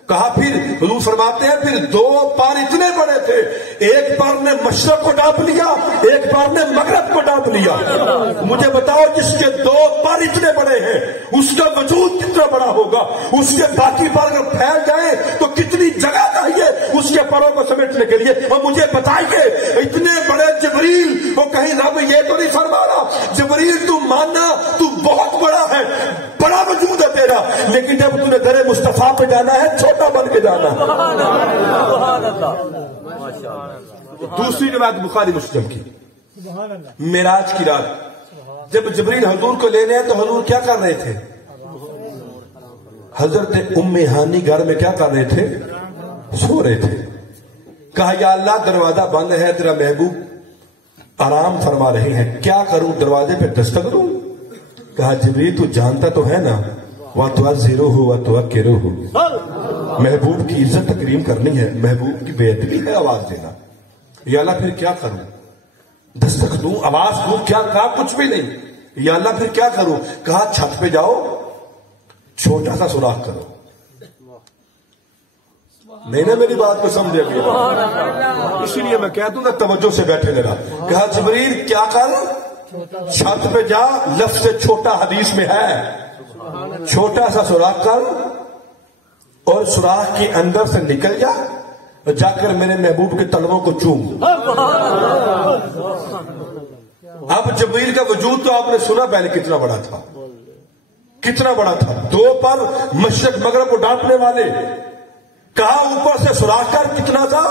کہا پھر حضور فرماتے ہیں پھر 2 پر اتنے بڑے تھے، ایک پر نے مشرق کو ڈانپ لیا، ایک پر نے مغرب کو ڈانپ لیا. مجھے بتاؤ جس کے 2 پر اتنے بڑے ہیں اس کا وجود کتنا بڑا ہوگا؟ اس کے باقی پر اگر پھیل جائیں تو کتنی جگہ چاہیے اس کے پروں کو سمیٹنے کے لیے؟ اور مجھے بتائیے اتنے بڑے جبریل وہ کہیں رب یہ تو نہیں فرما رہا جبریل تو ماننا تو بہت بڑا ہے، بڑا وجود ہے تیرا، لیکن جب تم نے در مصطفیٰ پہ جانا ہے چھوٹا بن کے جانا. دوسری روایت بخاری مسلم کی، معراج کی رات جب جبریل حضور کو لینے ہیں تو حضور کیا کر رہے تھے؟ حضرت ام ہانی گھر میں کیا کر رہے تھے؟ سو رہے تھے. کہا یا اللہ دروازہ بند ہے، تیرا محبوب آرام فرما رہے ہیں، کیا کروں؟ دروازے پہ دستک دوں؟ کہا جبریل تو جانتا تو ہے نا وَتُعَزِّرُهُ وَتُوَقِّرُهُ، محبوب کی عزت تکریم کرنی ہے، محبوب کی بےادبی ہے آواز دینا، یا اللہ پھر کیا کروں، دستک دوں، آواز دوں، کیا کہا کچھ بھی نہیں، یا اللہ پھر کیا کروں، کہا چھت پہ جاؤ چھوٹا سا سوراخ کرو. نہیں نا میری بات کو سمجھے گا، اسی لیے میں کہہ دوں گا توجہ سے بیٹھے میرا. کہا جبریل کیا کر، چھت پہ جا، لفظ چھوٹا حدیث میں ہے، چھوٹا سا سوراخ کر اور سوراخ کے اندر سے نکل جا، جا کر میرے محبوب کے تلووں کو چوم. اب جبریل کا وجود تو آپ نے سنا پہلے کتنا بڑا تھا، کتنا بڑا تھا، دو پر مشرق مغرب کو ڈانٹنے والے. کہا اوپر سے سوراخ کر، کتنا تھا،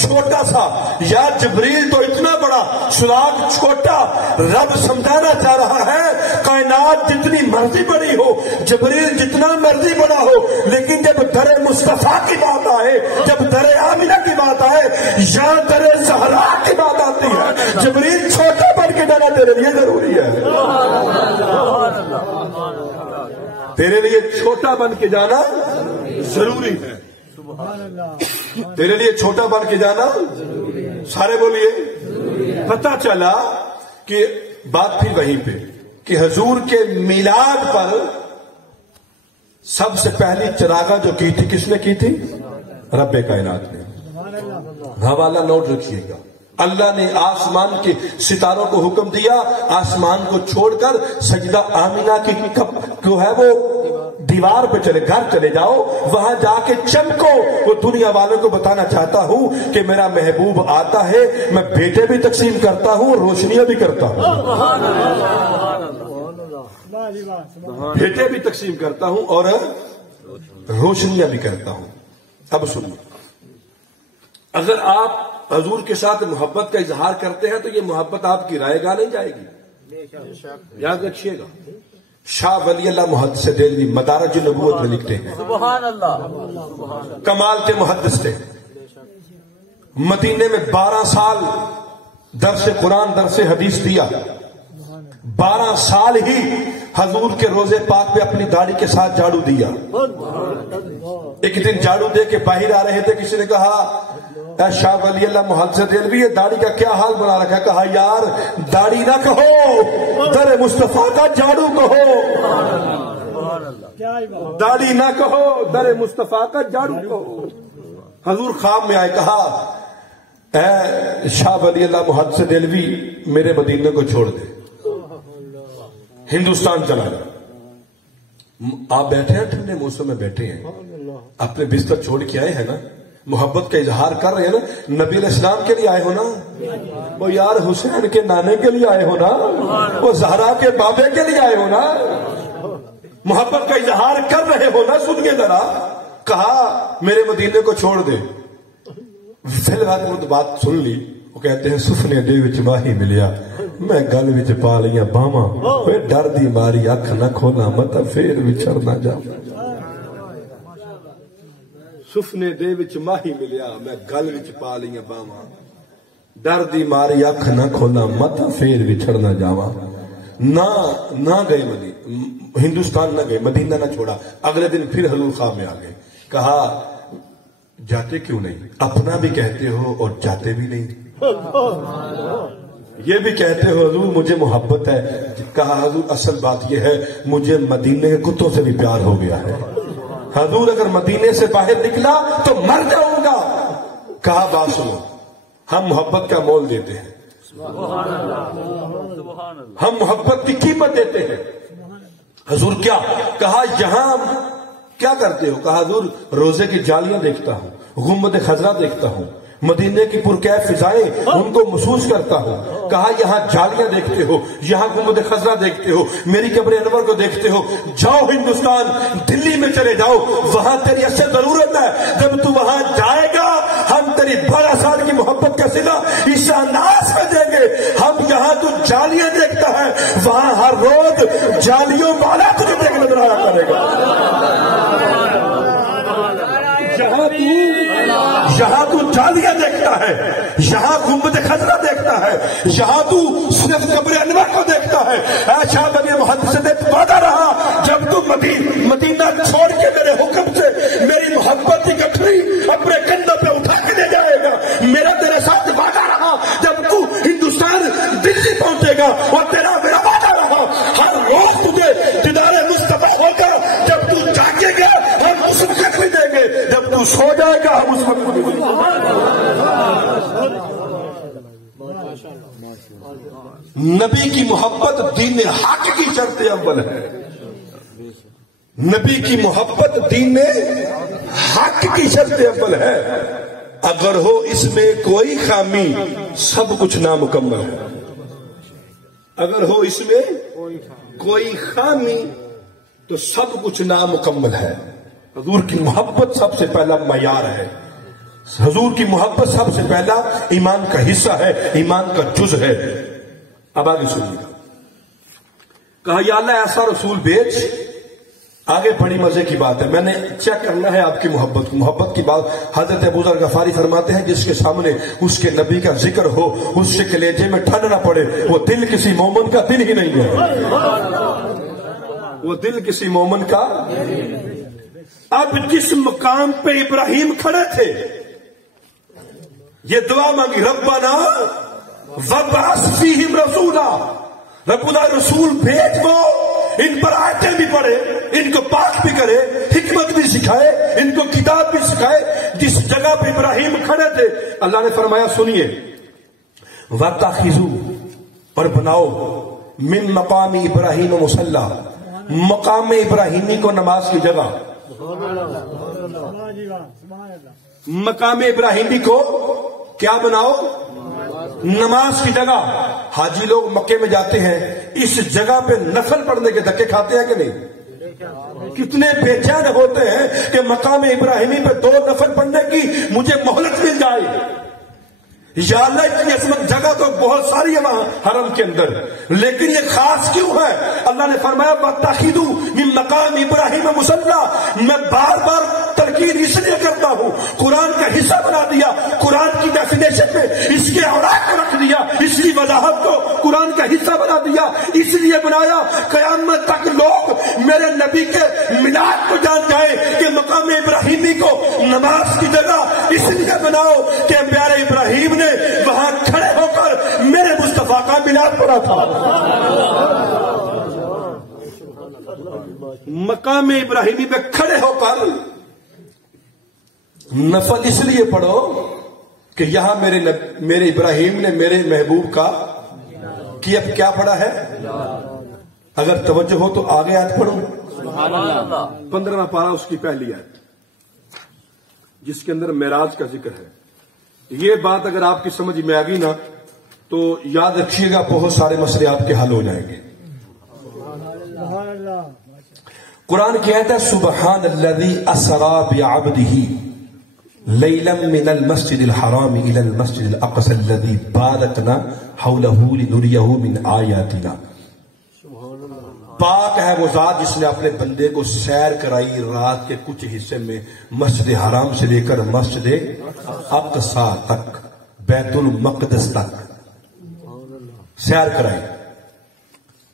چھوٹا سا. یا جبریل تو اتنا بڑا، سوراخ چھوٹا. رب سمجھانا چاہ رہا ہے کائنات جتنی مرضی بڑی ہو، جبریل جتنا مرضی بڑا ہو، لیکن جب در مصطفیٰ کی بات آئے، جب در آمنہ کی بات آئے، یا در زہرا کی بات آتی ہے، جبریل چھوٹا بن کے جانا تیرے لیے ضروری ہے. تیرے لیے چھوٹا بن کے جانا ضروری ہے، تیرے لیے چھوٹا بن کے جانا سارے بولیے. پتہ چلا کہ بات تھی وہیں پہ کہ حضور کے میلاد پر سب سے پہلی چراغاں جو کی تھی کس نے کی تھی، رب کائنات نے. حوالہ نوٹ رکھیے گا، اللہ نے آسمان کے ستاروں کو حکم دیا آسمان کو چھوڑ کر سجدہ آمینہ کی جو ہے وہ دیوار پہ چلے، گھر چلے جاؤ، وہاں جا کے چمکو. وہ دنیا والوں کو بتانا چاہتا ہوں کہ میرا محبوب آتا ہے، میں بیٹے بھی تقسیم کرتا ہوں، روشنیاں بھی کرتا ہوں، بیٹے بھی تقسیم کرتا ہوں اور روشنیاں بھی کرتا ہوں. اب سنو، اگر آپ حضور کے ساتھ محبت کا اظہار کرتے ہیں تو یہ محبت آپ کی رائے گاہ نہیں جائے گی، یاد رکھیے گا. شاہ ولی اللہ محدث دہلوی مدارج النبوت میں لکھتے ہیں، سبحان اللہ، کمال کے محدث تھے. مدینے میں 12 سال درس قرآن درس حدیث دیا، 12 سال ہی حضور کے روزے پاک پہ اپنی داڑھی کے ساتھ جھاڑو دیا. ایک دن جھاڑو دے کے باہر آ رہے تھے، کسی نے کہا اے شاہ ولی اللہ محدث دہلوی، یہ داڑھی کا کیا حال بنا رکھا ہے؟ کہا یار داڑھی نہ کہو، در مصطفیٰ کا جھاڑو کہو. داڑھی نہ کہو، در مصطفیٰ کا جھاڑو کہو. حضور خواب میں آئے، کہا اے شاہ ولی اللہ محدث دہلوی میرے مدینے کو چھوڑ دے، ہندوستان چلا جا. آپ بیٹھے ہیں ٹھنڈے موسم میں، بیٹھے ہیں، اپنے بستر چھوڑ کے آئے ہیں نا، محبت کا اظہار کر رہے ہیں نا، نبی علیہ السلام کے لیے آئے ہو نا، وہ یار حسین کے نانے کے لیے آئے ہو نا، وہ زہرا کے بابے کے لیے آئے ہو نا، محبت کا اظہار کر رہے ہو نا. سنیے ذرا، کہا میرے مدینے کو چھوڑ دے. فی الحال بات سن لی. وہ کہتے ہیں سفنے دے وچ ماہی ملیا، میں گل وچ پا لیاں باواں، ڈر دی ماری اکھ نہ کھولا مت پھر وچھڑ نہ جا. سفنے دے وچ ماہی ملیا، میں گل وچ پا لیاں باواں، ڈر دی ماری اکھ نہ کھولا مت پھر وچھڑ نہ جاواں. نہ گئے ہندوستان نہ گئے، مدینہ نہ چھوڑا. اگلے دن پھر حضور خواب میں آ گئے. کہا جاتے کیوں نہیں؟ اپنا بھی کہتے ہو اور جاتے بھی نہیں، یہ بھی کہتے ہو حضور مجھے محبت ہے. کہا حضور اصل بات یہ ہے مجھے مدینے کے کتوں سے بھی پیار ہو گیا ہے. حضور اگر مدینے سے باہر نکلا تو مر جاؤں گا. کہا بات سنو، ہم محبت کا مول دیتے ہیں، ہم محبت کی قیمت دیتے ہیں. حضور کیا؟ کہا یہاں کیا کرتے ہو؟ کہا حضور روزے کی جالیاں دیکھتا ہوں، گنبد خضرا دیکھتا ہوں، مدینے کی پرکیف فضائیں ان کو محسوس کرتا ہوں. کہا یہاں جالیاں دیکھتے ہو، یہاں گنبد خضرا دیکھتے ہو، میری قبر انور کو دیکھتے ہو، جاؤ ہندوستان، دلی میں چلے جاؤ، وہاں تیری اصل ضرورت ہے. جب تو وہاں جائے گا ہم تیری 12 سال کی محبت کا صلہ اس انداز میں دیں گے. ہم یہاں تو جالیاں دیکھتا ہے، وہاں ہر روز جالیوں والا تجھے دیکھ نظر آیا کرے گا. یہاں تو جالیاں دیکھتا ہے، یہاں گنبد خضرا دیکھتا ہے، یہاں تو صرف قبر انور کو دیکھتا ہے. اے شاہ ولی محدث نے وعدہ رہا جب تو مدینہ چھوڑ کے میرے حکم سے میری تو سو جائے گا، ہم اس وقت نبی کی محبت دین حق کی شرط اول ہے. نبی کی محبت دین حق کی شرط اول ہے. اگر ہو اس میں کوئی خامی سب کچھ نامکمل ہے. اگر ہو اس میں کوئی خامی تو سب کچھ نامکمل ہے. حضور کی محبت سب سے پہلا معیار ہے. حضور کی محبت سب سے پہلا ایمان کا حصہ ہے، ایمان کا جز ہے. اب آگے سنیے گا. کہا یا اللہ ایسا رسول بھیج. آگے بڑی مزے کی بات ہے، میں نے چیک کرنا ہے آپ کی محبت. محبت کی بات حضرت ابو ذر غفاری فرماتے ہیں جس کے سامنے اس کے نبی کا ذکر ہو اس سے کلیجے میں ٹھنڈ نہ پڑے، وہ دل کسی مومن کا دل ہی نہیں ہے. وہ دل کسی مومن کا. اب جس مقام پہ ابراہیم کھڑے تھے یہ دعا مانگی، ربنا وابعث فیہم رسولا، ربنا رسول بھیج، وہ ان پر آیتیں بھی پڑھے، ان کو پاک بھی کرے، حکمت بھی سکھائے، ان کو کتاب بھی سکھائے. جس جگہ پہ ابراہیم کھڑے تھے اللہ نے فرمایا سنیے، وَاتَّخِذُوا، اور بناؤ، من مقام ابراہیم مصلی، مقام ابراہیمی کو نماز کی جگہ. مقام ابراہیمی کو کیا بناؤ؟ نماز کی جگہ. حاجی لوگ مکے میں جاتے ہیں، اس جگہ پہ نفل پڑھنے کے دھکے کھاتے ہیں کہ نہیں؟ کتنے بے چین ہوتے ہیں کہ مقام ابراہیمی پہ 2 نفل پڑھنے کی مجھے مہلت مل جائے. یا اللہ اتنی عظمت جگہ تو بہت ساری ہے وہاں حرم کے اندر، لیکن یہ خاص کیوں ہے؟ اللہ نے فرمایا وَاتَّخِذُوا مِن مَقَامِ إِبْرَاهِيمَ مُصَلًّى. میں بار بار تلقین اس لیے کرتا ہوں، قرآن کا حصہ بنا دیا، قرآن کی ڈیفینیشن میں اس کے اوراق کو رکھ دیا، اس کی وضاحت کو قرآن کا حصہ بنا دیا. اس لیے بنایا قیامت تک لوگ میرے نبی کے میلاد کو جان جائیں کہ مقام ابراہیمی کو نماز کی جگہ اس لیے بناؤ کہ پیارے ابراہیم نے وہاں کھڑے ہو کر میرے مصطفیٰ کا میلاد پڑھا تھا. مقام ابراہیمی پہ کھڑے ہو کر نفل اس لیے پڑھو کہ یہاں میرے ابراہیم نے میرے محبوب کا کی اب کیا پڑھا ہے. اگر توجہ ہو تو آگے آیت پڑھوں. 15واں پارہ اس کی پہلی آیت جس کے اندر معراج کا ذکر ہے. یہ بات اگر آپ کی سمجھ میں آ گئی نا تو یاد رکھیے گا بہت سارے مسئلے آپ کے حل ہو جائیں گے. قرآن کی آیت ہے سبحان الذی اسری بعبدہ لیلا من المسجد الحرام الى المسجد الاقصى الذي باركنا حوله لنريه من آیاتنا. پاک ہے وہ ذات جس نے اپنے بندے کو سیر کرائی رات کے کچھ حصے میں مسجد حرام سے لے کر مسجد اقصی تک، بیت المقدس تک سیر کرائی.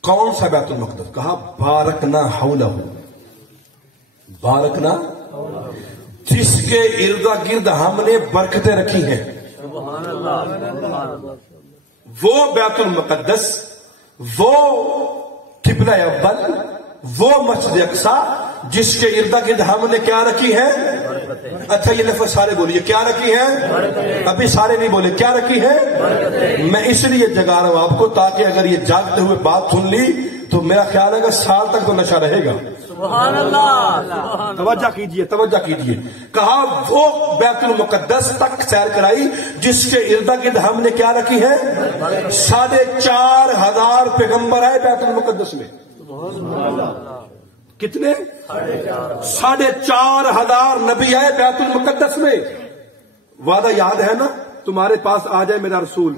کون سا بیت المقدس؟ کہا بارکنا حولہ، بارکنا جس کے ارد گرد ہم نے برکتیں رکھی ہیں. وہ بیت المقدس، وہ قبلہ اول، وہ مسجد اقصی جس کے ارد گرد ہم نے کیا رکھی ہے. اچھا یہ لفظ سارے بولیے، کیا رکھی ہے؟ ابھی سارے نہیں بولے کیا رکھی ہے. میں اس لیے جگا رہا ہوں آپ کو تاکہ اگر یہ جاگتے ہوئے بات سن لی تو میرا خیال ہے کہ سال تک تو نشہ رہے گا. سبحان اللہ. توجہ کیجئے، توجہ کیجئے. کہا وہ بیت المقدس تک سیر کرائی جس کے ارد گرد ہم نے کیا رکھی ہے. 4,500 پیغمبر آئے بیت المقدس میں. کتنے؟ 4,500 نبی آئے بیت المقدس میں. وعدہ یاد ہے نا؟ تمہارے پاس آ جائے میرا رسول.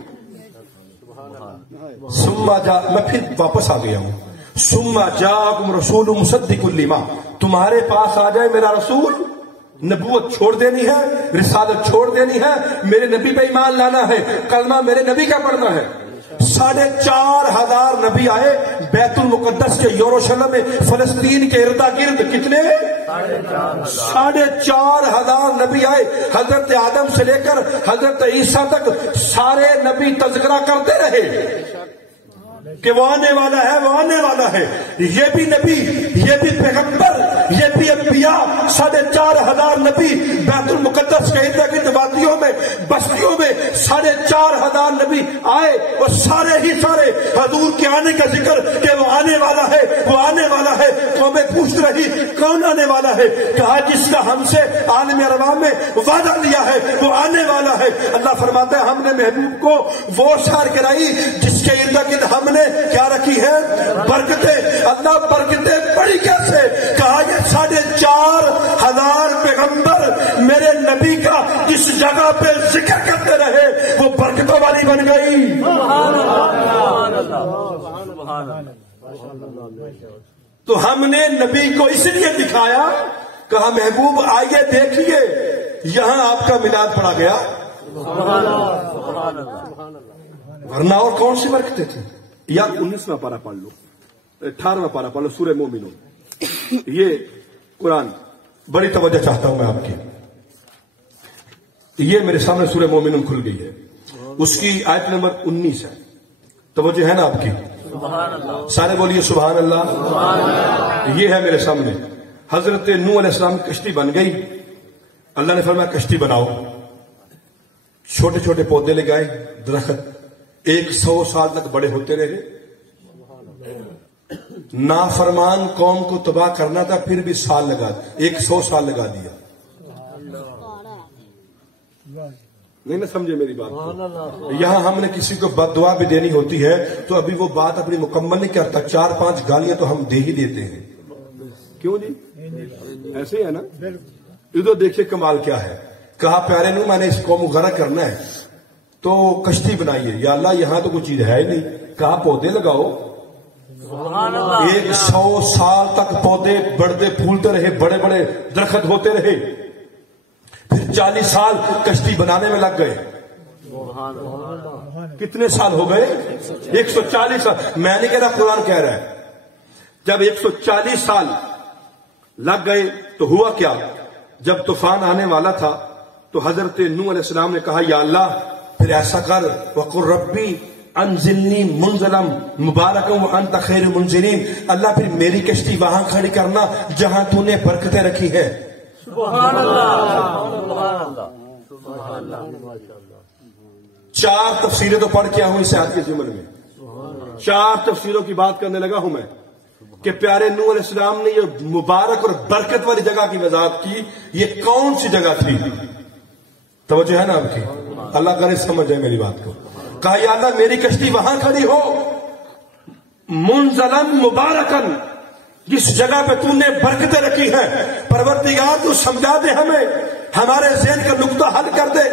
ثم جا، میں پھر واپس آ گیا ہوں. ثم جاءکم رسول مصدق لما، تمہارے پاس آ جائے میرا رسول. نبوت چھوڑ دینی ہے، رسالت چھوڑ دینی ہے، میرے نبی پہ ایمان لانا ہے، کلمہ میرے نبی کا پڑھنا ہے. 4,500 نبی آئے بیت المقدس کے یروشلم میں فلسطین کے ارد گرد. کتنے؟ 4,500 نبی آئے. حضرت آدم سے لے کر حضرت عیسیٰ تک سارے نبی تذکرہ کرتے رہے کہ وہ آنے والا ہے، وہ آنے والا ہے. یہ بھی نبی، یہ بھی پیغمبر، یہ بھی بھی انبیاء 4,500 نبی بیت المقدس کے ارد گرد وادیوں میں بستیوں میں 4,500 نبی آئے، اور سارے ہی سارے حضور کے آنے کا ذکر کہ وہ آنے والا ہے، وہ آنے والا ہے۔ قومیں پوچھ رہی کون آنے والا ہے؟ کہا جس کا ہم سے عالم ارواح میں وعدہ لیا ہے وہ آنے والا ہے۔ اللہ فرماتا ہے ہم نے محبوب کو وہ سار کرائی جس کے ارد گرد ہم نے کیا رکھی ہے؟ برکتیں۔ اللہ برکتیں پڑی کیسے؟ کہا یہ 4,500 پیغمبر میرے نبی کا جس جگہ پہ ذکر کرتے رہے وہ برکتوں والی بن گئی۔ تو ہم نے نبی کو اس لیے دکھایا، کہا محبوب آئیے دیکھیے یہاں آپ کا میلاد پڑا گیا، ورنہ اور کون سی برکتیں تھیں؟ یا 19واں پارہ پڑھ لو، 18واں پارہ پڑھ لو سورہ مومنون۔ یہ قرآن بڑی توجہ چاہتا ہوں میں آپ کی۔ یہ میرے سامنے سورہ مومنون کھل گئی ہے، اس کی آیت نمبر 19 ہے۔ توجہ ہے نا آپ کی؟ سارے بولیے سبحان اللہ۔ یہ ہے میرے سامنے حضرت نوح علیہ السلام کشتی بن گئی، اللہ نے فرمایا کشتی بناؤ، چھوٹے چھوٹے پودے لگائے، درخت 100 سال تک بڑے ہوتے رہے۔ نافرمان قوم کو تباہ کرنا تھا، پھر بھی 100 سال لگا دیا۔ نہیں سمجھے میری بات؟ یہاں ہم نے کسی کو بد دعا بھی دینی ہوتی ہے تو ابھی وہ بات اپنی مکمل نہیں کرتا، 4-5 گالیاں تو ہم دے ہی دیتے ہیں۔ کیوں جی؟ ایسے ہے نا؟ ادھر دیکھیے کمال کیا ہے۔ کہا پیارے نو میں نے اس قوم کو غرق کرنا ہے تو کشتی بنائیے۔ یا اللہ یہاں تو کوئی چیز ہے ہی نہیں۔ کہا پودے لگاؤ۔ 100 سال تک پودے بڑھتے پھولتے رہے، بڑے بڑے درخت ہوتے رہے، پھر 40 سال کشتی بنانے میں لگ گئے۔ کتنے سال ہو گئے؟ 140 سال۔ میں نہیں کہہ رہا، قرآن کہہ رہا ہے۔ جب 140 سال لگ گئے تو ہوا کیا؟ جب طوفان آنے والا تھا تو حضرت نوح علیہ السلام نے کہا یا اللہ پھر ایسا کر، وَقُلْ رَبِّ انزلنی منزلا مبارکا وانت خیر منزلین، اللہ پھر میری کشتی وہاں کھڑی کرنا جہاں تو نے برکتیں رکھی ہے۔ سبحان اللہ۔ 4 تفسیریں تو پڑھ کے آؤں اس آیت کے ضمن میں، 4 تفسیروں کی بات کرنے لگا ہوں میں کہ پیارے نوح علیہ السلام نے یہ مبارک اور برکت والی جگہ کی وضاحت کی۔ یہ کون سی جگہ تھی؟ توجہ ہے نا آپ کی؟ اللہ کرے سمجھ جائے میری بات کو۔ کہا یا اللہ میری کشتی وہاں کھڑی ہو، منزلن مبارکن، جس جگہ پہ تو نے برکتیں رکھی ہیں۔ پروردگار تو سمجھا دے ہمیں، ہمارے ذہن کا نقطہ حل کر دے،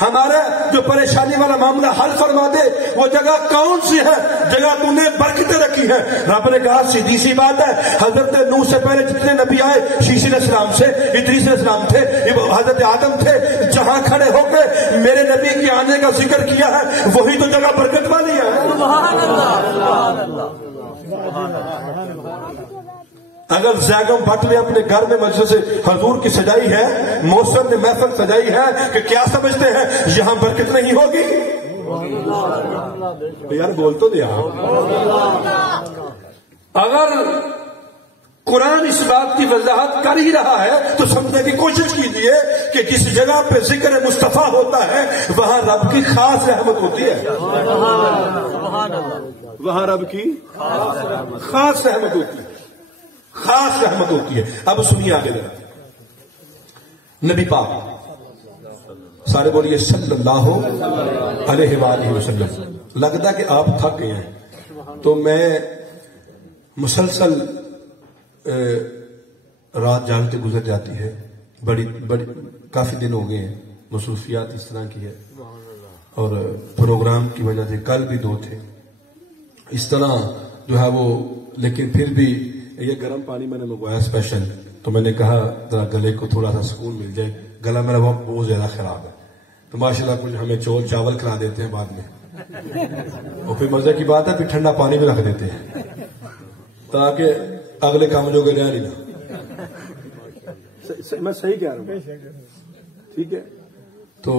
ہمارا جو پریشانی والا معاملہ حل فرما دے۔ وہ جگہ کون سی ہے؟ جگہ تو نے برکتیں رکھی ہیں۔ رب نے کہا سیدھی سی بات ہے، حضرت نوح سے پہلے جتنے نبی آئے، شیش علیہ السلام سے، ادریس علیہ السلام تھے، حضرت آدم تھے، جہاں کھڑے ہو کے میرے نبی کے آنے کا ذکر کیا ہے وہی تو جگہ برکت والی ہے۔ سبحان اللہ۔ اگر زیگم بھٹ نے اپنے گھر میں مجلس حضور کی سجائی ہے، موسم نے محفل سجائی ہے، کہ کیا سمجھتے ہیں یہاں برکت نہیں ہوگی؟ یار بول تو دیا۔ اگر قرآن اس بات کی وضاحت کر ہی رہا ہے تو سمجھنے کی کوشش کیجیے کہ جس جگہ پہ ذکر مصطفیٰ ہوتا ہے وہاں رب کی خاص رحمت ہوتی ہے، وہاں رب کی خاص رحمت ہوتی ہے، خاص رحمت ہوتی ہے۔ اب سنیے آگے نبی پاک سارے بولیے صلی اللہ علیہ وآلہ وسلم۔ لگتا کہ آپ تھک گئے ہیں تو میں مسلسل رات جاگتے گزر جاتی ہے، بڑی کافی دن ہو گئے ہیں، مصروفیات اس طرح کی ہے اور پروگرام کی وجہ سے کل بھی 2 تھے اس طرح جو ہے وہ، لیکن پھر بھی یہ گرم پانی میں نے منگوایا اسپیشل، تو میں نے کہا ذرا گلے کو تھوڑا سا سکون مل جائے، گلا میرا بہت زیادہ خراب ہے، تو ماشاءاللہ کچھ ہمیں چاول کھلا دیتے ہیں بعد میں، اور پھر مزے کی بات ہے پھر ٹھنڈا پانی بھی رکھ دیتے ہیں تاکہ اگلے کام جو گیا نہیں نا۔ میں صحیح کہہ رہا ہوں، ٹھیک ہے؟ تو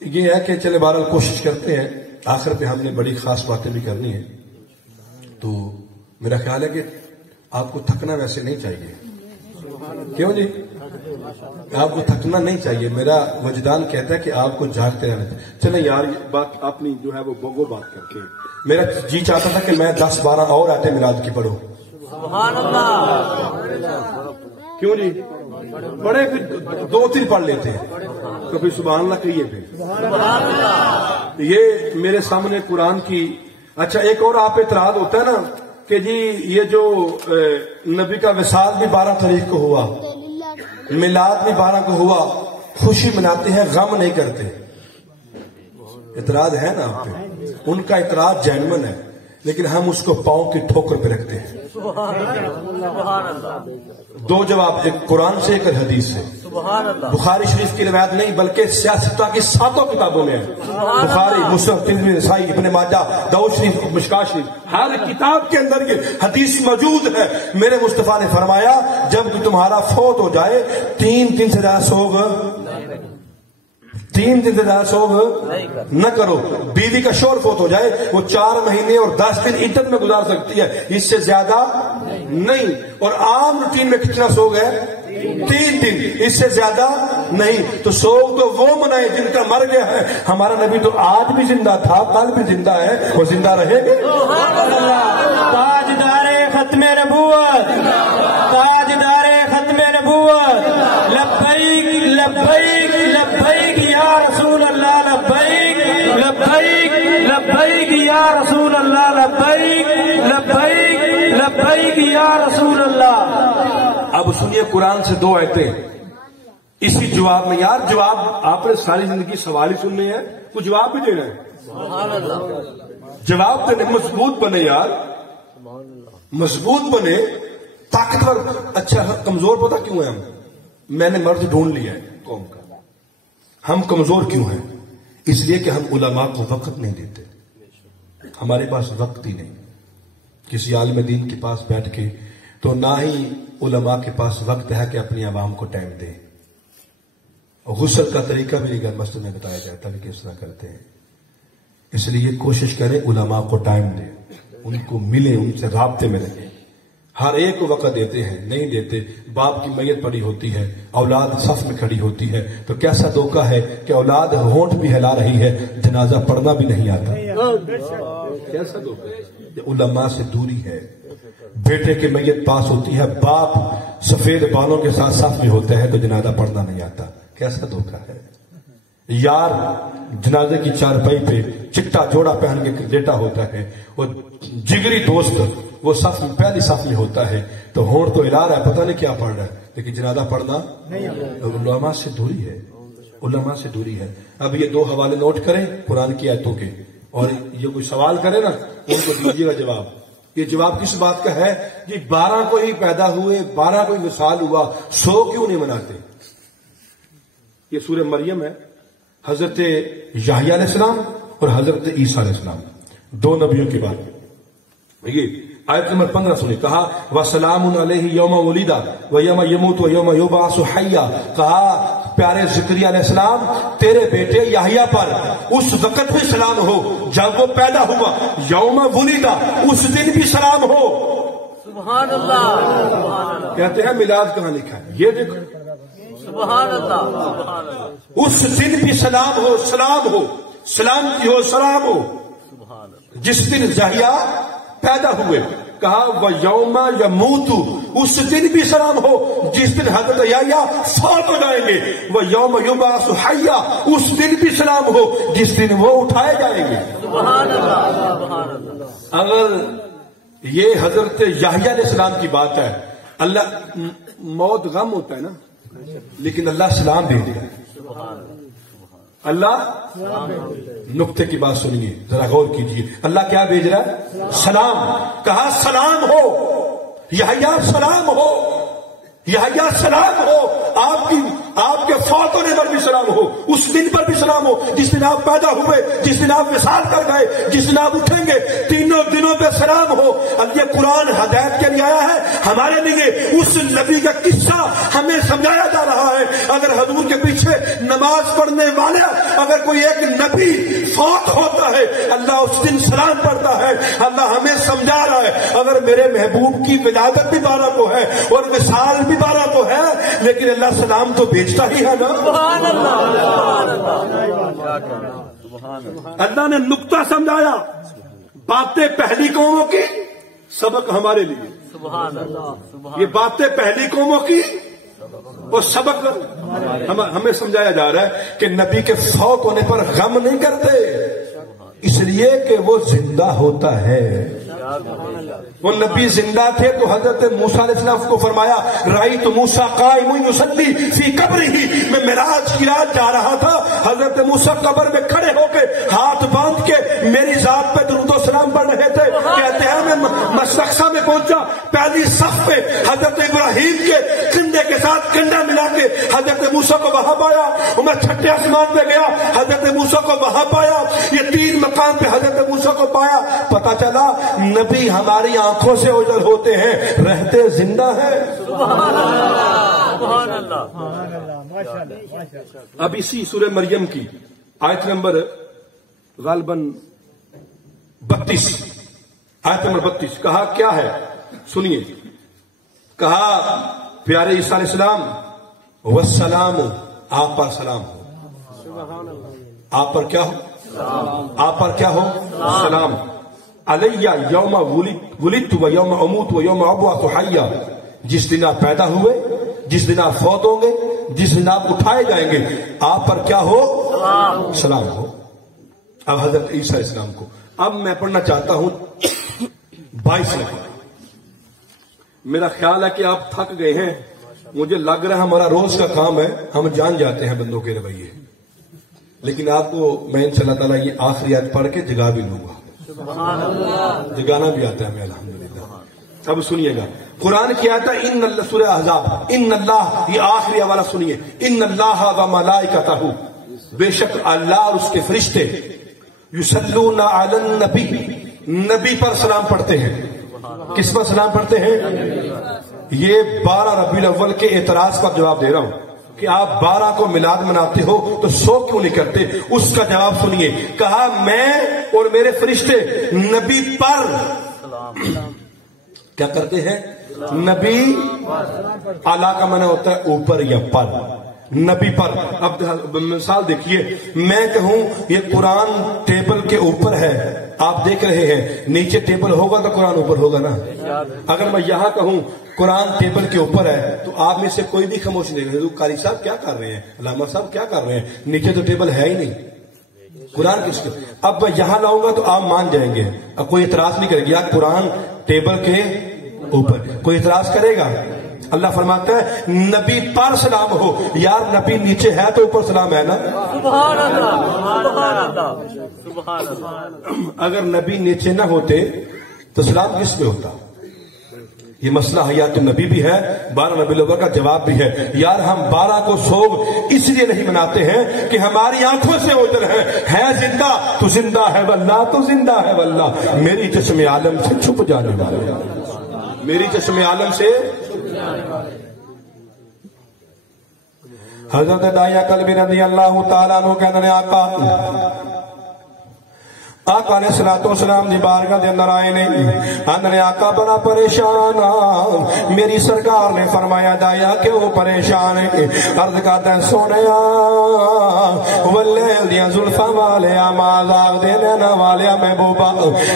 یہ ہے کہ چلے بہرحال کوشش کرتے ہیں، آخر پہ ہم نے بڑی خاص باتیں بھی کرنی ہے، تو میرا خیال ہے کہ آپ کو تھکنا ویسے نہیں چاہیے، کیوں جی؟ آپ کو تھکنا نہیں چاہیے. میرا وجدان کہتا ہے کہ آپ کو جاگتے رہنا چاہیے. چلیں یار بات اپنی جو ہے وہ بوگو بات کر کے میرا جی چاہتا تھا کہ میں 10-12 اور آتے میلاد کی پڑھوں. سبحان اللہ. کیوں جی؟ پڑھے پھر 2-3 پڑھ لیتے ہیں تو پھر سبحان اللہ کہیے پھر. سبحان اللہ. یہ میرے سامنے قرآن کی. اچھا ایک اور آپ اعتراض ہوتا ہے نا کہ جی یہ جو نبی کا وصال بھی 12 تاریخ کو ہوا, میلاد بھی 12 کو ہوا, خوشی مناتے ہیں غم نہیں کرتے. اعتراض ہے نا آپ پہ. ان کا اعتراض جینون ہے لیکن ہم اس کو پاؤں کی ٹھوکر پہ رکھتے ہیں. سبحان اللہ. 2 جواب, ایک قرآن سے ایک حدیث سے. سبحان اللہ. بخاری شریف کی روایت نہیں بلکہ سیاستہ کی 7 کتابوں میں ہے. بخاری, مسلم, ترمذی, نسائی, ابن ماجہ, داؤد شریف, مشکات شریف, ہر کتاب کے اندر یہ حدیث موجود ہے. میرے مصطفیٰ نے فرمایا جب کہ تمہارا فوت ہو جائے 3 دن سے زیادہ سوگ 3 دن سے زیادہ سوگ نہ کرو. بیوی کا شوہر فوت ہو جائے وہ 4 مہینے اور 10 دن عدت میں گزار سکتی ہے, اس سے زیادہ نہیں. اور عام روٹین میں کتنا سوگ ہے؟ 3 دن, اس سے زیادہ نہیں. تو سوگ تو وہ منائے جن کا مر گیا ہے. ہمارا نبی تو آج بھی زندہ تھا, کل بھی زندہ ہے, وہ زندہ رہے گا. تاجدار ختم نبوت, تاجدار ختم نبوت, لبیک لبیک لبیک یا رسول اللہ, لبیک لبیک لبیک یا رسول اللہ, لبیک لبیک لبیک یا رسول اللہ. اب سنیے قرآن سے 2 آیتیں اسی جواب میں. یار جواب آپ نے ساری زندگی سوال ہی سننے ہیں, کچھ جواب بھی دینا ہے. سبحان اللہ. جواب دینے, مضبوط بنے یار, مضبوط بنے, طاقتور. اچھا کمزور پتہ کیوں ہیں ہم؟ میں نے مرض ڈھونڈ لیا ہے قوم کا. ہم کمزور کیوں ہیں؟ اس لیے کہ ہم علماء کو وقت نہیں دیتے. ہمارے پاس وقت ہی نہیں. کسی عالم دین کے پاس بیٹھ کے تو نہ ہی علماء کے پاس وقت ہے کہ اپنی عوام کو ٹائم دیں. غسل کا طریقہ بھی نہیں مسجد میں بتایا جاتا کہ کس طرح کرتے ہیں. اس لیے کوشش کریں علماء کو ٹائم دیں, ان کو ملے, ان سے رابطے میں رہیں. ہر ایک کو وقت دیتے ہیں, نہیں دیتے. باپ کی میت پڑی ہوتی ہے, اولاد صف میں کھڑی ہوتی ہے, تو کیسا دھوکہ ہے کہ اولاد ہونٹ بھی ہلا رہی ہے, جنازہ پڑھنا بھی نہیں آتا. کیسا دھوکہ ہے. علماء سے دوری ہے. بیٹے کی میت پاس ہوتی ہے, باپ سفید بالوں کے ساتھ صف میں ہوتا ہے تو جنازہ پڑھنا نہیں آتا. کیسا دھوکہ ہے. یار جنازے کی چارپائی پہ چٹا جوڑا پہن کے لیٹا ہوتا ہے, وہ جگری دوست وہ صف میں پہلی صف میں ہوتا ہے, تو ہونٹ تو ہلا رہا ہے, پتہ نہیں کیا پڑھ رہا ہے, لیکن جنازہ پڑھنا علماء سے دوری ہے. علماء سے دوری ہے. اب یہ 2 حوالے نوٹ کریں قرآن کی آیتوں کے, اور یہ کوئی سوال کرے نا ان کو دیجیے گا جواب. یہ جواب کس بات کا ہے جی؟ 12 کو ہی پیدا ہوئے, 12 کو ہی وصال ہوا, 100 کیوں نہیں مناتے؟ یہ سورہ مریم ہے. حضرت یحییٰ علیہ السلام اور حضرت عیسیٰ علیہ السلام, 2 نبیوں کی بات. یہ آیت نمبر 15 سنی. کہا وَسَلَامٌ عَلَيْهِ يَوْمَ وُلِدَ وَيَوْمَ يَمُوتُ وَيَوْمَ يُبْعَثُ حَيًّا. کہا پیارے زکریا علیہ السلام تیرے بیٹے یحییٰ پر اس وقت بھی سلام ہو جب وہ پیدا ہوا, یوم ولدہ اس دن بھی سلام ہو. سبحان اللہ. کہتے ہیں میلاد کہاں لکھا ہے, یہ دیکھو. سبحان اللہ. سبحان اللہ. اس دن بھی سلام ہو, سلام ہو, سلامتی ہو, سلام ہو. جس دن یحییٰ پیدا ہوئے. کہا وہ یوم یموت, اس دن بھی سلام ہو جس دن حضرت یحییٰ فوت ہو جائیں گے. وہ یوم یبعث حیا, اس دن بھی سلام ہو جس دن وہ اٹھائے جائیں گے. سبحان اللہ. سبحان اللہ. اگر یہ حضرت یحییٰ علیہ السلام کی بات ہے, اللہ موت غم ہوتا ہے نا, لیکن اللہ سلام دے دیا. اللہ نقطے کی بات سنیے, ذرا غور کیجیے. اللہ کیا بھیج رہا ہے؟ سلام. کہا سلام ہو یحییٰ, سلام ہو یحییٰ, سلام ہو. آپ کے فوت ہونے پر بھی سلام ہو، اس دن پر بھی سلام ہو جس دن آپ پیدا ہوئے، جس دن آپ وصال کر گئے، جس دن آپ اٹھیں گے، تینوں دنوں پہ سلام ہو۔ اب یہ قرآن ہدایت کے لیے آیا ہے ہمارے لیے، اس نبی کا قصہ ہمیں سمجھایا جا رہا ہے۔ اگر حضور کے پیچھے نماز پڑھنے والے اگر کوئی ایک نبی فوت ہوتا ہے اللہ اس دن سلام پڑھتا ہے۔ اللہ ہمیں سمجھا رہا ہے اگر میرے محبوب کی ولادت بھی 12 کو ہے اور وصال بھی 12 کو ہے، لیکن اللہ سلام تو بھیجتا ہی ہے نا۔ سبحان اللہ، اللہ نے نقطہ سمجھایا، باتیں پہلی قوموں کی سبق ہمارے لیے، سبحان اللہ، یہ باتیں پہلی قوموں کی اور سبق ہمیں سمجھایا جا رہا ہے کہ نبی کے فوت ہونے پر غم نہیں کرتے، اس لیے کہ وہ زندہ ہوتا ہے۔ وہ نبی زندہ تھے تو حضرت موسیٰ علیہ السلام کو فرمایا رأیت موسیٰ قائم یصلی فی قبرہ، میں معراج کی رات جا رہا تھا، حضرت موسیٰ قبر میں کھڑے ہو کے ہاتھ باندھ کے میری ذات پہ درود و سلام پڑھ رہے تھے۔ کہتے ہیں میں مستقصہ میں پہنچا، پہلی صف پہ حضرت ابراہیم کے کندھے کے ساتھ کنڈا ملا کے حضرت موسیٰ کو وہاں پایا، اور میں چھٹے آسمان پہ گیا حضرت موسیٰ کو وہاں پایا، یہ 3 مقام پہ حضرت موسیٰ کو پایا۔ پتا چلا نبی ہماری آنکھوں سے اوجھل ہوتے ہیں، رہتے زندہ ہیں۔ سبحان اللہ۔ اب اسی سورہ مریم کی آیت نمبر غالباً 32، آیت نمبر 32 کہا کیا ہے سنیے، کہا پیارے عیسیٰ علیہ السلام والسلام، آپ پر سلام ہو، آپ پر کیا ہو، آپ پر کیا ہو، سلام علیہ یوم ولدت و یوم اموت و یوم ابعث حیا، جس دن آپ پیدا ہوئے، جس دن آپ فوت ہوں گے، جس دن آپ اٹھائے جائیں گے، آپ پر کیا ہو، سلام ہو۔ اب حضرت عیسیٰ علیہ السلام کو اب میں پڑھنا چاہتا ہوں 22 لفظ۔ میرا خیال ہے کہ آپ تھک گئے ہیں، مجھے لگ رہا ہے ہمارا روز کا کام ہے، ہم جان جاتے ہیں بندوں کے رویے، لیکن آپ کو میں انشاءاللہ تعالیٰ یہ آخری آیت پڑھ کے جگا بھی لوں گا، جگانا بھی آتا ہے ہمیں الحمدللہ۔ اب سنیے گا قرآن کی آیت ہے ان اللہ، سورہ احزاب، ان اللہ، یہ آخری حوالہ سنیے، ان اللہ و ملائکتہ، بے شک اللہ اور اس کے فرشتے، یصلون علی النبی، نبی پر سلام پڑھتے ہیں۔ کس پر سلام پڑھتے ہیں؟ یہ 12 ربیع الاول کے اعتراض کا جواب دے رہا ہوں کہ آپ 12 کو میلاد مناتے ہو تو 100 کیوں نہیں کرتے، اس کا جواب سنیے۔ کہا میں اور میرے فرشتے نبی پر کیا کرتے ہیں؟ نبی، اعلیٰ کا معنی ہوتا ہے اوپر یا پر، نبی پر۔ اب مثال دیکھیے، میں کہوں یہ قرآن ٹیبل کے اوپر ہے، آپ دیکھ رہے ہیں، نیچے ٹیبل ہوگا تو قرآن اوپر ہوگا نا۔ اگر میں یہاں کہوں قرآن ٹیبل کے اوپر ہے تو آپ میں سے کوئی بھی خاموش نہیں رہے، قاری صاحب کیا کر رہے ہیں، علامہ صاحب کیا کر رہے ہیں، نیچے تو ٹیبل ہے ہی نہیں، قرآن کس کے۔ اب میں یہاں لاؤں گا تو آپ مان جائیں گے، اب کوئی اعتراض نہیں کرے گا، قرآن ٹیبل کے اوپر، کوئی اعتراض کرے گا؟ اللہ فرماتا ہے نبی پر سلام ہو، یار نبی نیچے ہے تو اوپر سلام ہے نا۔ سبحان اللہ، سبحان اللہ، سبحان اللہ۔ اگر نبی نیچے نہ ہوتے تو سلام کس پہ ہوتا؟ یہ مسئلہ حیات النبی بھی ہے، 12 ربیع الاول کا جواب بھی ہے۔ یار ہم 12 کو سوگ اس لیے نہیں مناتے ہیں کہ ہماری آنکھوں سے اوجھل ہے زندہ تو زندہ ہے واللہ، تو زندہ ہے واللہ، میری جسم عالم سے چھپ جانے والے، میری جسم عالم سے۔ حضرت داعیہ کلبی رضی اللہ تعالیٰ عنہ کہنے نے آقا علیہ الصلوۃ والسلام دی بارگاہ دے اندر آئے نے، اندر آقا بڑا پریشان آ، میری سرکار نے فرمایا دایا کیوں پریشان ہے؟ عرض کرتا ہے سونیا واللیل دیاں زلفاں والیا مازاغ دے نینا والیا محبوبہ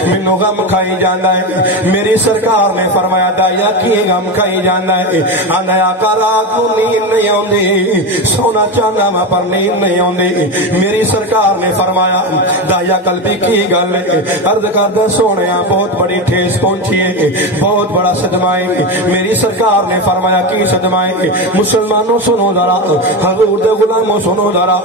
مینوں غم کھائی جاندا ہے۔ میری سرکار نے فرمایا دایا کی غم کھائی جاندا ہے؟ اندر آقا رات کو نیند نہیں آندی، سونا چاہنا میں پر نیند نہیں آندی۔ میری سرکار نے فرمایا دایا قلبی کی کی گل ہے عرض کردا سونیا بہت بڑی ٹھیس پہنچی ہے بہت بڑا صدمہ ہے میری سرکار نے فرمایا کی صدمہ ہے مسلمانوں سنو ذرا حضور دے غلاموں سنو ذرا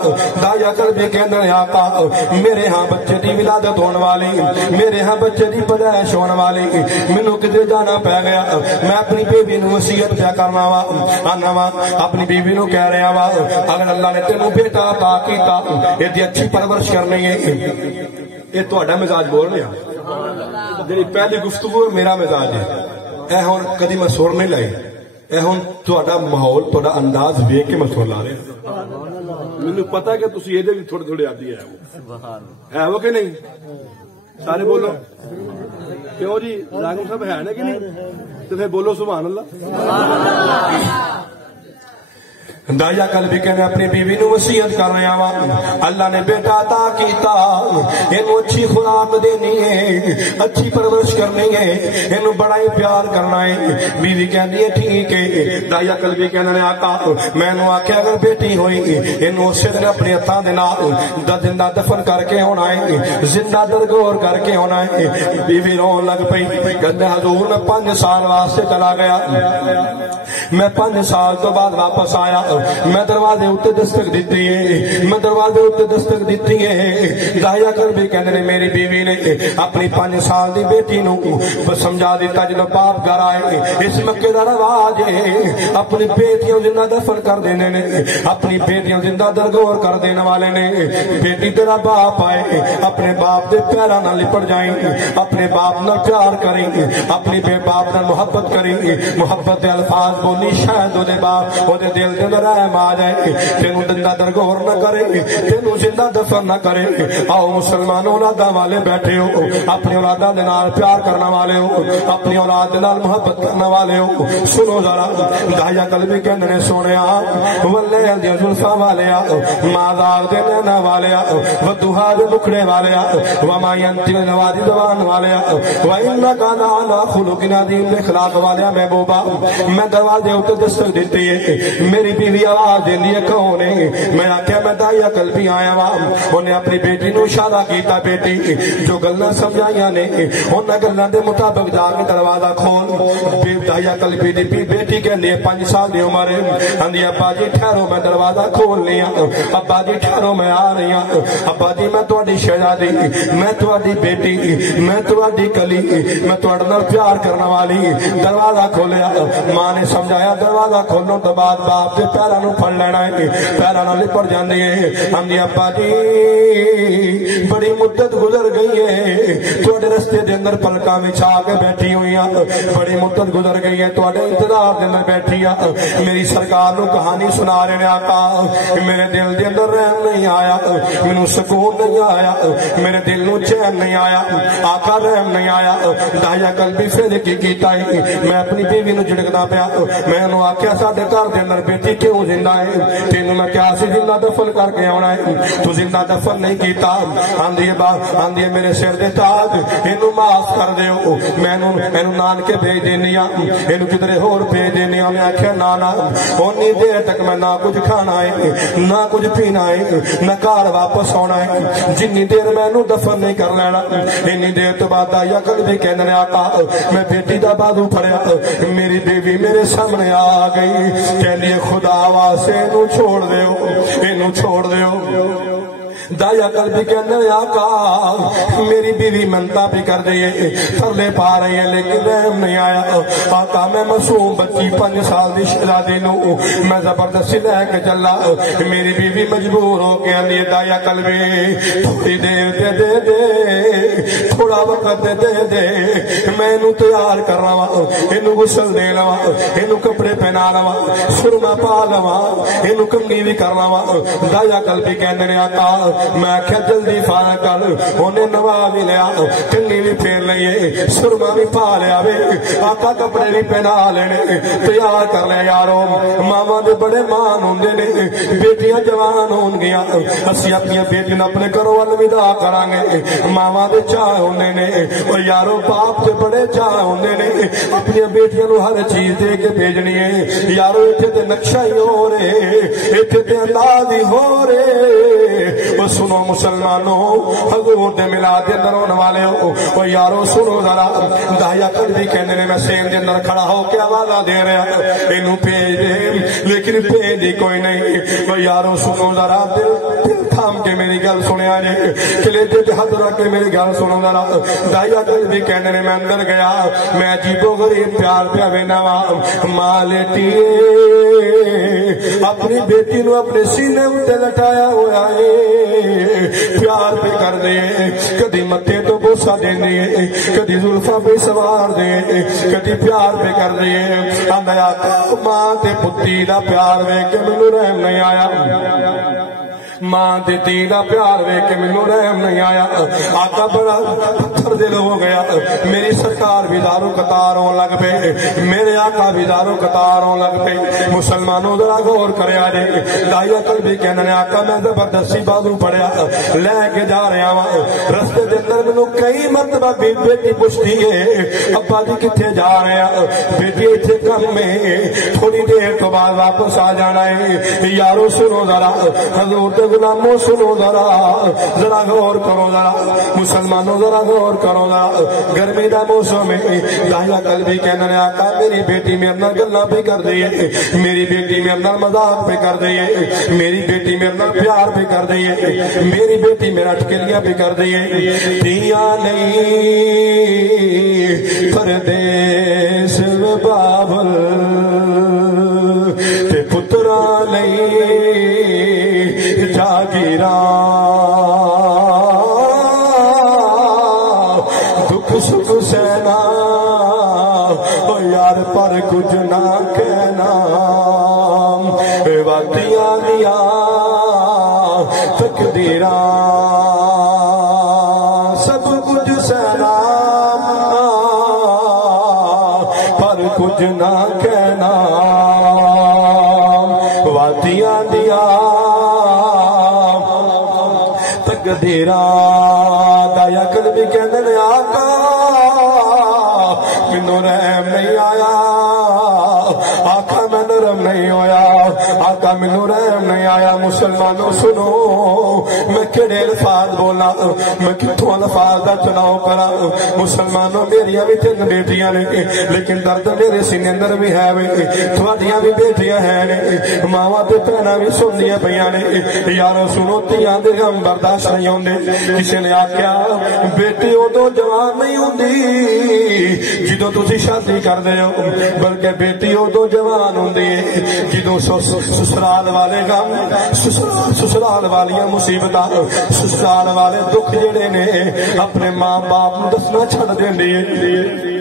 دایا قلبی کہندے آقا میرے ہاں بچے دی ولادت ہون والی میرے ہاں بچے دی پیدائش ہون والی مینوں کتے جانا پے گیا میں اپنی بیوی نو وصیت کیا کرنا وا آنا وا اپنی بیوی نو کہہ رہا وا اگر اللہ نے تینوں بیٹا عطا کیتا ایدی اچھی پرورش کرنی ہے یہ تہاڈا مزاج بول رہا جی پہلی گفتگو میرا مزاج ہے اے ہن کدی میں سر نہیں لائی اے ہن تہاڈا ماحول تہاڈا انداز ویکھ کے میں سر لا رہا مینوں پتہ ہے کہ تسی ایدے وچ تھوڑے تھوڑے عادی ہے وہ کہ نہیں سارے بولو کیوں جی راگم صاحب ہے نا کہ نہیں تو پھر بولو سبحان اللہ دایا قلبی کہنے اپنی بیوی نو وصیت کر رہا وا اللہ نے بیٹا عطا کیتا اینو اچھی خوراک دینی ہے اچھی پرورش کرنی ہے اینو بڑا ہی پیار کرنا ہے بیوی کہندی ہے ٹھیک ہے دایا قلبی کہنے آقا میں نو آکھیا اگر بیٹی ہوئی اینو اسی دن اپنے ہتھاں دے نال زندہ دفن کر کے ہونا ہے زندہ درگور کر کے ہونا ہے بیوی رون لگ پئی کہندے حضور میں 5 سال واسطے چلا گیا میں 5 سال تو بعد واپس آیا میں دروازے اتے دستک دیتی ہے میں دروازے اتے دستک دیتی ہے دایا قلبی کہندے نے میری بیوی نے اپنی 5 سال دی بیٹی نو سمجھا دیتا جدو باپ گھر آئے اس مکے دا رواج ہے اپنی بیٹیاں زندہ دفن کر دینے نے اپنی بیٹیاں زندہ درگور کر دینے والے نے بیٹی تیرا باپ آئے اپنے باپ دے پیراں نال لپٹ جائیں اپنے باپ نال پیار کریں اپنی بے باپ نال محبت کریں محبت دے الفاظ بولی شاید او دے باپ او دے دل دے اندر رحم آ جائے تینوں زندہ درگور نہ کرے تینوں زندہ دفن نہ کرے آؤ مسلمانوں اولاداں والے بیٹھے ہو اپنی اولاداں دے نال پیار کرنے والے ہو اپنی اولاد دے نال محبت کرنے والے ہو سنو ذرا دایا قلبی کہندے نے سونیا واللیل دی زلفاں والیا مازاغ دے نینا والیا ودھا دے مکھڑے والیا وما ینطق الوادی زبان والیا وانک لعلی خلق عظیم اخلاق والیا محبوبہ میں دروازے اتے دستک دیتی ہے میری بیوی آواز دیندی ہے کون ہے میں آکھیا میں دایا قلبی آیا وا انہیں اپنی بیٹی نو اشارہ کیتا بیٹی جو گلاں سمجھائیاں نے انہاں گلاں دے مطابق جا کے دروازہ کھول دایا قلبی دی بیٹی کہندی ہے 5 سال دی عمر ہے آندی ابا جی ٹھہرو میں دروازہ کھول لیا ابا جی ٹھہرو میں آ رہی ہوں ابا جی میں تہاڈی شہزادی میں تہاڈی بیٹی میں تہاڈی کلی میں تہاڈے نال پیار کرنے والی دروازہ کھولیا ماں نے سمجھایا دروازہ کھولنے تو بعد باپ دے پیراں نو پھڑ لینا ہے پیراں نال لپٹ جاندی ہے آندی ابا جی بڑی مدت گزر گئی ہے تہاڈے رستے دے اندر پلکاں وچ آ کے بیٹھی ہوئی ہاں بڑی مدت گزر گئی ہے تہاڈے انتظار دے اندر بیٹھی ہاں میری سرکار نو کہانی سنا رہے نے آقا میرے دل دے اندر رحم نہیں آیا مینوں سکون نہیں آیا میرے دل نو چین نہیں آیا آقا رحم نہیں آیا دایا قلبی پھر کی کیتا ہے میں اپنی بیوی نو جھڑکدا پیا میں انہوں آکھیا ساڈے گھر دے اندر بیٹی کیوں زندہ ہے تینوں میں کیا سی زندہ دفن کر کے آنا ہے تو زندہ دفن نہیں کیتا آندی ہے میرے سر دے تاج اینو معاف کر دیو میں اینو نانکے بھیج دینی ہاں اینو کدھرے ہور بھیج دینی ہاں میں آکھیا نا اونی دیر تک میں نہ کچھ کھانا ہے نہ کچھ پینا ہے نہ گھر واپس آنا ہے جنی دیر میں اینو دفن نہیں کر لینا اینی دیر تو بعد دایا قلبی کہندے نے آقا میں بیٹی دا بازو پھڑیا میری بیوی میرے سامنے آ گئی کہندی خدا واسطے اینو چھوڑ دیو اینو چھوڑ دیو دایا قلبی کہنے آقا میری بیوی منتا بھی کر رہی ہے ترلے پا رہی ہے لیکن رحم نہیں آیا آقا میں معصوم بچی 5 سال دی شہزادی نو میں زبردستی لے کے چلا میری بیوی مجبور ہو کے آندی دایا قلبی تھوڑی دیر دے دے تھوڑا وقت دے دے میں انہوں تیار کر رہا ہوں انہوں غسل دے لوا انہوں کپڑے پہنا لوا سرما پا لوا انہوں کنگھی بھی کر لوا دایا قلبی کہنے آقا میں آکھیا جلدی فارغ کر انہیں نوا بھی لیا کنگھی بھی پھیر لئیے سرما بھی پا لیا وے آقا کپڑے بھی پہنا لینے تیار کر لیا یارو ماما دے بڑے مان ہوندے نے بیٹیاں جوان ہون گیا اسی اپنی بیٹیاں اپنے گھروں الوداع کرانگے ماما دے چاہ ہوندے نے اور یارو باپ دے بڑے چاہ ہوندے نے اپنی بیٹیاں نو ہر چیز دے کے بھیجنی ہے یارو ایتھے تے نقشہ ہی ہو رہے ایتھے تے انداز ہی ہو رہے سنو مسلمانوں حضور دے میلاد دے اندر ہونے والے ہو او یارو سنو ذرا دایا کدی کہندے نے میں سین دے اندر کھڑا ہو کے آواز دے رہا اینو بھیج دے لیکن بھیجی کوئی نہیں او یارو سنو ذرا دل تھام کے میری گل سنیا جے کلے دل ہاتھ رکھ کے میری گل سنو ذرا دایا کدی کہندے نے میں اندر گیا میں عجیب و غریب پیار پیا وینا وا ماں لیٹی اپنی بیٹی نو اپنے سینے اتے لٹایا ہوا ہے پیار پہ کر دے کدی متے تو بوسا دیندی ہے کدی زلفاں پہ سوار دے کدی پیار پہ کر دے آندا ماں تے پتی دا پیار ویکھ کے مینوں رحم نہیں آیا ماں تے تی دا پیار ویکھ کے مینوں رحم نہیں آیا آقا بڑا پتھر دل ہو گیا میری سرکار بھی دارو قطار ہون لگ پے میرے آقا بھی دارو قطار ہون لگ پے مسلمانوں ذرا غور کریا جے دایا کل بھی کہنے نے آقا میں زبردستی بازو پڑیا لے کے جا رہا وا رستے دے اندر مینوں کئی مرتبہ بیٹی پوچھتی ہے ابا جی کتھے جا رہے ہیں بیٹی ایتھے کم میں تھوڑی دیر تو بعد واپس آ جانا ہے یارو سنو ذرا حضور دے غلاموں سنو ذرا غور کرو ذرا مسلمانوں ذرا غور کرو ذرا گرمی دا موسم ہے دایا کل بھی کہنا نے آقا میری بیٹی میرے نال گلاں پہ کر دی ہے میری بیٹی میرے نال مذاق پہ کر دی ہے میری بیٹی میرے نال پیار پہ کر دی ہے میری بیٹی میرا ٹکلیاں پہ کر دی ہے دیاں نہیں پردیس و بابل تے پترا نہیں جاگیراں دکھ سکھ سہنا او یار پر کچھ نہ کہنا وقتیاں دیا تقدیراں سب کچھ سہنا پر کچھ نہ کہنا وقتیاں دیا تقدیراں دایا کل بھی کہندے نے آقا مینوں رحم نہیں آیا آقا میں نرم نہیں ہویا آقا مینوں رحم نہیں آیا مسلمانوں سنو میں کہڑے الفاظ بولا میں کتھوں الفاظ دا چناؤ کرا مسلمانوں میریاں بھی تین بیٹیاں نے لیکن درد میرے سینے اندر بھی ہے تھوڑیاں بھی بیٹیاں ہیں نے ماواں تے بہناں بھی سندیاں پیاں نے یارو سنو تیاں دے غم برداشت نہیں ہوندے کسی نے آکھیا بیٹی ادوں جوان نہیں ہوندی جدوں تسی شادی کردے ہو بلکہ بیٹی ادوں جوان ہوندی ہے جدوں سسرال والے غم سسرال والیاں مصیبتاں سسرال والے دکھ جڑے نے اپنے ماں باپ نوں دسنا چھڈ دیندی ہے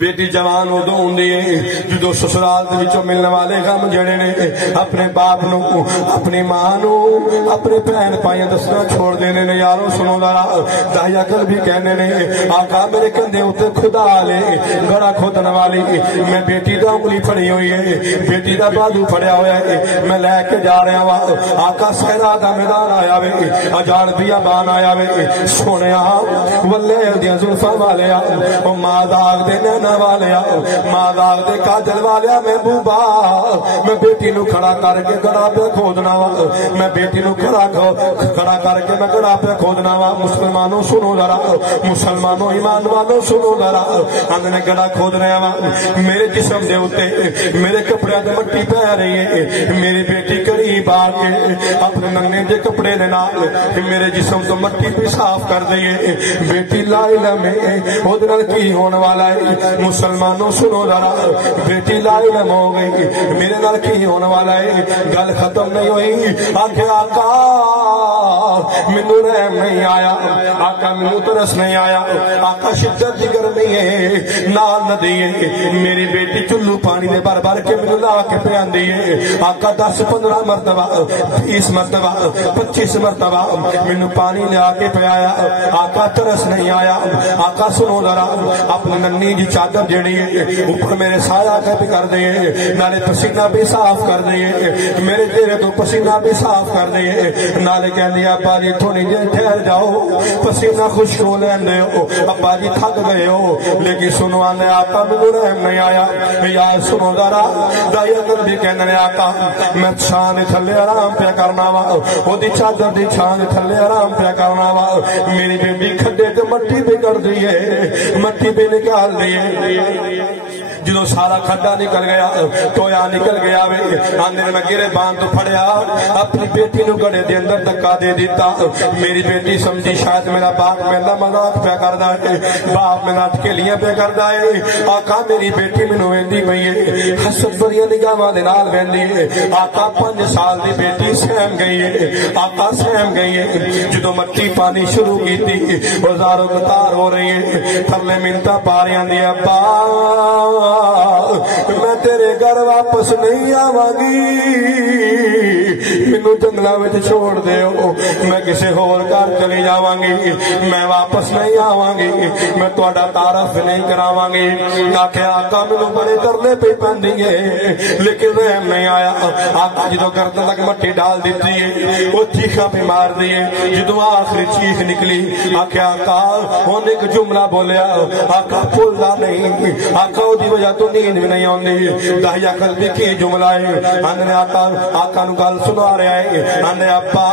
بیٹی جوان ادو ہوندی ہے جدو سسرال دے وچوں ملنے والے غم جڑے نے اپنے باپ نو اپنی ماں نو اپنے بہن بھائیاں دسنا چھوڑ دینے نے یارو سنو ذرا دایا کل بھی کہنے نے آقا میرے کندھے اوتے خدا لے گڑا کھودن والی میں بیٹی دا انگلی پھڑی ہوئی ہے بیٹی دا بازو پھڑیا ہویا ہے میں لے کے جا رہا وا آقا صحرا دا میدان آیا وے اجاڑ بیابان آیا وے سونیا ولے دیاں زلفاں والیا او ماں داغ دے نینا والیا ماں داغ دے کاجل والیا محبوبا میں بیٹی نو کھڑا کر کے گڑا پہ کھودنا وا میں بیٹی نو کھڑا کر کے میں گڑا پہ کھودنا وا مسلمانوں سنو ذرا مسلمانوں ایمان والوں سنو ذرا اندر نے گڑا کھود رہا وا میرے جسم دے اوتے میرے کپڑے تے مٹی پہ رہی ہے میری بیٹی قریب آ کے اپنے ننگے دے کپڑے دے نال میرے جسم تو مٹی پہ صاف کر دئی ہے بیٹی لا علم ہے اودے نال کی ہون والا ہے مسلمانوں سنو ذرا بیٹی لا علم ہو گئی میرے نال کی ہونے والا ہے گل ختم نہیں ہوئی آکھے آقا مینوں رحم نہیں آیا آقا مینوں ترس نہیں آیا آقا شدت دی گرمی ہے نال ندی ہے میری بیٹی چلو پانی دے بھر بھر کے مینوں لا کے پیاندی ہے آقا 10-15 مرتبہ 20 مرتبہ 25 مرتبہ مینوں پانی لیا کے پیا آقا ترس نہیں آیا آقا سنو ذرا اپنی ننی جی چادر چادر جڑی ہے اوپر میرے سایہ کا بھی کر دے نالے پسینہ بھی صاف کر دے میرے چہرے تو پسینہ بھی صاف کر دے نالے کہہ دیا ابا جی تھوڑی دیر ٹھہر جاؤ پسینہ خشک ہو لیندے ہو ابا جی تھک گئے ہو لیکن سنو آنے آقا مجھے رحم نہیں آیا یار سنو ذرا دائی اگر بھی کہنے نے آقا میں چھان تھلے آرام پہ کرنا وا وہ دی چادر دی چھان تھلے آرام پہ کرنا وا میری بیٹی کھڈے تو مٹی بھی کر دیئے مٹی بھی نکال دیئے جدو سارا کھڈا نکل گیا ٹویا نکل گیا آندے نے میں گرے بان تو پھڑیا اپنی بیٹی نو گڑے دے اندر دکا دے دیتا میری بیٹی سمجھی شاید میرا باپ میں نہ مذاق پہ کردا ہے باپ میں نہ اٹکیلیاں پہ کردا ہے آقا میری بیٹی میں نو ویندی پئی ہے حسد بھریاں نگاہاں دے نال ویندی ہے آقا 5 سال دی بیٹی سہم گئی ہے آقا سہم گئی ہے جدو مٹی پانی شروع کی تھی وزاروں قطار ہو رہی ہے تھلے منتا پاریاں دی ابا میں تیرے گھر واپس نہیں آواگی مینوں جنگلاں وچ چھوڑ دیو میں کسے ہور گھر چلی جاواں گی میں واپس نہیں آواں گی میں تہاڈا تعارف نہیں کراواں گی آکھیا آقا مینوں بڑے کرنے پئی پیندی ہے لیکن رحم نہیں آیا آقا جدو گردن تک مٹی ڈال دیتی ہے وہ چیخا پہ مار دیے جدو آخری چیخ نکلی آکھیا آقا انہوں نے ایک جملہ بولیا آقا بھولنا نہیں آقا دی وجہ تو نیند بھی نہیں آندی داہیا قلبی کی جملہ ہے آنے آقا نو گل سنا رہا ہے آنے ابا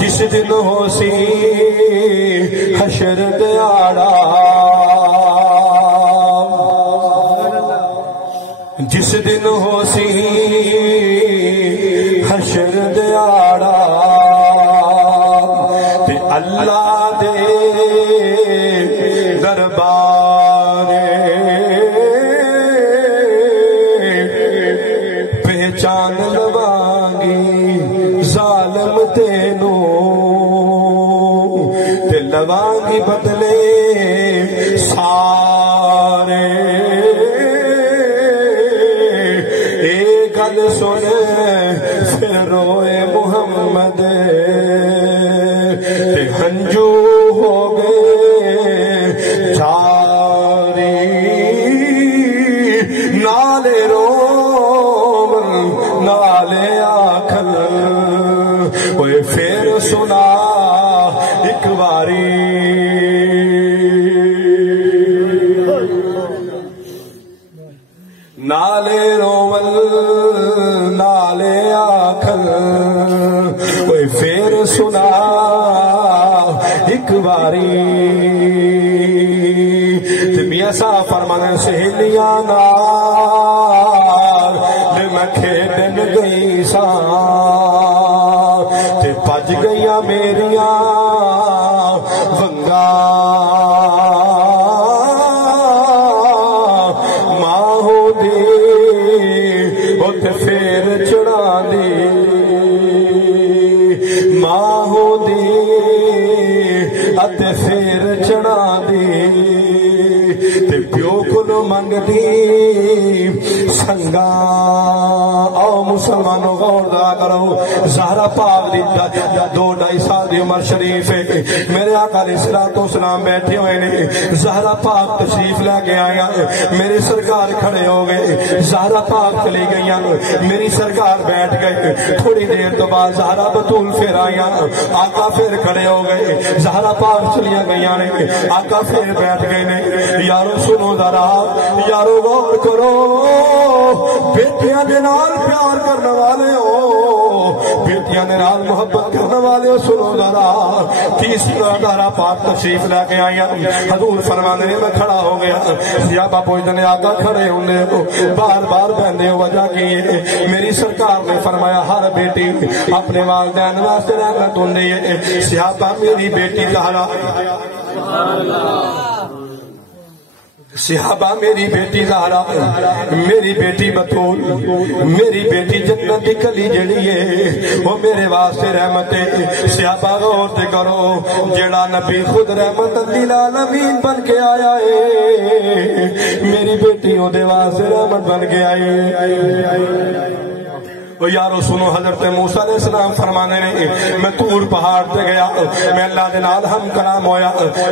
جس دن ہو سی حشر دیاڑا جس دن ہو سی حشر دیاڑا تے اللہ دے دربار پہچان لوانگی ظالم تینو تے لوانگی بدلے سارے گل سن پھر روئے محمد تے ہنجو ہو گئے جاری نالے رومن نالے آکھن اوے پھر سنا ایک باری نالے رومن نالے آکھن اوے پھر سنا ایک باری میاں صاحب فرمانے سہیلیاں نال میں کھیڈن گئی ساں تے بج گئیاں میریاں ونگا ماں ہو دی تے پھر چڑھا دی ماں ہو دی تے پھر چڑھا دی تے پیو کلو منگ دی سنگا او مسلمانوں غور دا کرو زہرا پاک دی 2-2.5 سال دی عمر شریف ہے میرے آقا علیہ الصلوۃ والسلام بیٹھے ہوئے نے زہرا پاک تشریف لے کے آیا میرے سرکار کھڑے ہو گئے زہرا پاک چلی گئیاں میری سرکار بیٹھ گئے تھوڑی دیر تو بعد زہرا بطول پھر آیا آقا پھر کھڑے ہو گئے زہرا پاک چلیاں گئیاں نے آقا پھر بیٹھ گئے نے یارو سنو ذرا یارو غور کرو بیٹیاں دے نال پیار کرنے والے ہو بیٹیاں دے نال محبت کرنے والے ہو سنو ذرا تیسرا زہرا پاک تشریف لے کے آئی حضور فرمانے نے میں کھڑا ہو گیا صحابہ پوچھتے نے آقا کھڑے ہوندے ہو بار بار بہندے ہو وجہ کی میری سرکار نے فرمایا ہر بیٹی اپنے والدین واسطے رحمت ہوندی ہے صحابہ میری بیٹی زہرا صحابہ میری بیٹی زہرا میری بیٹی بطول میری بیٹی جنت کی کلی جڑی ہے وہ میرے واسطے رحمت ہے صحابہ غور تے کرو جڑا نبی خود رحمت للعالمین بن کے آیا ہے میری بیٹی او دے واسطے رحمت بن کے آئی وہ یارو سنو حضرت موسیٰ علیہ السلام فرمانے نے میں طور پہاڑ پہ گیا میں اللہ دے نال ہم کلام ہویا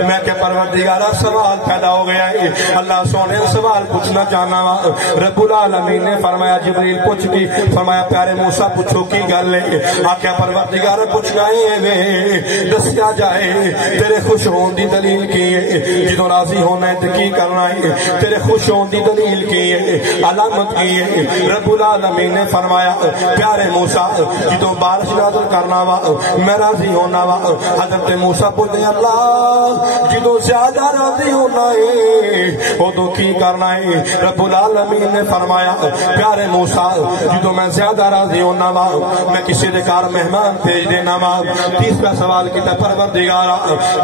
میں کہ پروردگارہ سوال پیدا ہو گیا ہے اللہ سونے سوال پوچھنا چاہنا وا رب العالمین نے فرمایا جبریل پوچھ دی فرمایا پیارے موسیٰ پوچھو کی گل ہے آکھیا پروردگارہ پوچھنا ہے دسیا جائے تیرے خوش ہون دی دلیل کی ہے جدوں راضی ہونا ہے تو کی کرنا ہے تیرے خوش ہون دی دلیل کی ہے علامت کی ہے رب العالمین نے فرمایا پیارے موسیٰ جدوں بارش نازل کرنا وا میں راضی ہونا وا حضرت موسیٰ بولے اللہ جدوں زیادہ راضی ہونا ہے ادوں کی کرنا ہے رب العالمین نے فرمایا پیارے موسیٰ جدوں میں زیادہ راضی ہونا وا میں کسی دے گھر مہمان بھیج دینا وا تیسرا سوال کیتا پروردگارا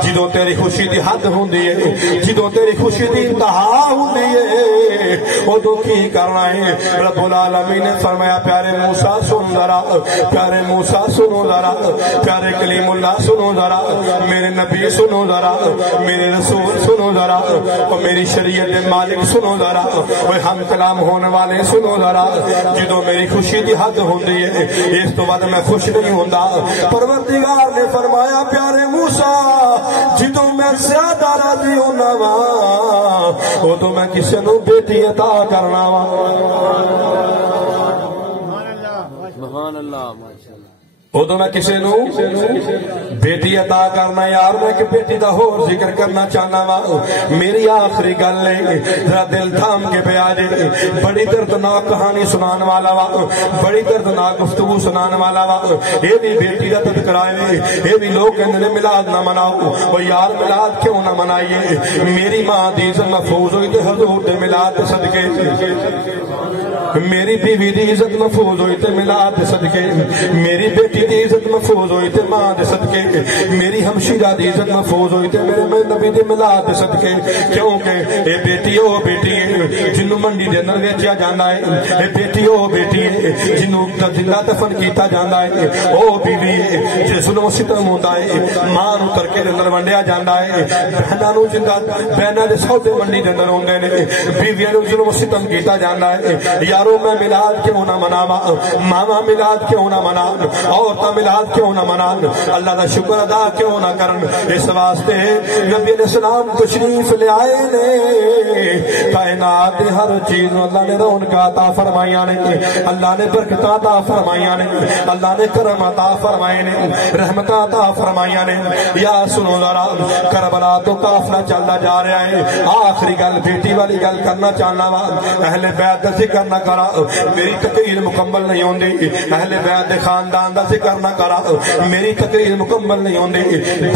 جدوں تیری خوشی دی حد ہوندی ہے جدوں تیری خوشی دی انتہا ہوندی ہے ادوں کی کرنا ہے رب العالمین نے فرمایا پیارے موسیٰ سن ذرا پیارے موسیٰ سنو ذرا پیارے کلیم اللہ سنو ذرا میرے نبی سنو ذرا میرے رسول سنو ذرا اور میری شریعت مالک سنو ذرا اور ہم کلام ہونے والے سنو ذرا جدوں میری خوشی دی حد ہوندی ہے اس تو بعد میں خوش نہیں ہوندا پروردگار نے فرمایا پیارے موسیٰ جدوں میں زیادہ راضی ہونا وا وہ تو میں کسی نو بیٹی عطا کرنا وا سبحان اللہ ماشاء اللہ وہ تو میں کسی نو بیٹی عطا کرنا یار میں کہ بیٹی دا ہور ذکر کرنا چاہنا وا میری آخری گل ہے ذرا دل تھام کے پہ آ جائے بڑی دردناک کہانی سنان والا وا بڑی دردناک گفتگو سنان والا وا یہ بھی بیٹی دا تذکرہ ہے یہ بھی لوگ کہندے نے میلاد نہ مناؤ وہ یار میلاد کیوں نہ منائیے میری ماں دی عزت محفوظ ہوئی تے حضور دے میلاد دے صدقے میری بیوی دی عزت محفوظ ہوئی تے میلاد دے صدقے میری بیٹی دی عزت محفوظ ہوئی تے ماں دے صدقے میری ہمشیرہ دی عزت محفوظ ہوئی تے میرے نبی دی میلاد دے صدقے کیونکہ اے بیٹی او بیٹی ہے جنوں منڈی دے اندر ویچیا جاندا ہے اے بیٹی او بیٹی ہے جنوں زندہ دفن کیتا جاندا ہے او بیوی ہے جس نوں ستم ہوندا ہے ماں نوں ترکے دے اندر ونڈیا جاندا ہے بہناں نوں زندہ بہناں دے سودے منڈی دے اندر ہوندے نے بیویاں نوں ظلم ستم کیتا جاندا ہے یارو میں میلاد کیوں نہ مناواں ماواں میلاد کیوں نہ منان عورتاں میلاد کیوں نہ منان اللہ دا شکر ادا کیوں نہ کرن اس واسطے نبی علیہ السلام تشریف لے آئے نے کائنات دی ہر چیز اللہ نے رونق عطا فرمائیاں نے اللہ نے برکت عطا فرمائیاں نے اللہ نے کرم عطا فرمائے نے رحمت عطا فرمائیاں نے یا سنو ذرا کربلا تو قافلہ چلدا جا رہا ہے آخری گل بیٹی والی گل کرنا چاہنا وا اہل بیت دا ذکر نہ کرا میری تقریر مکمل نہیں ہوندی اہل بیت دے خاندان دا ذکر نہ کرا میری تقریر مکمل نہیں ہوندی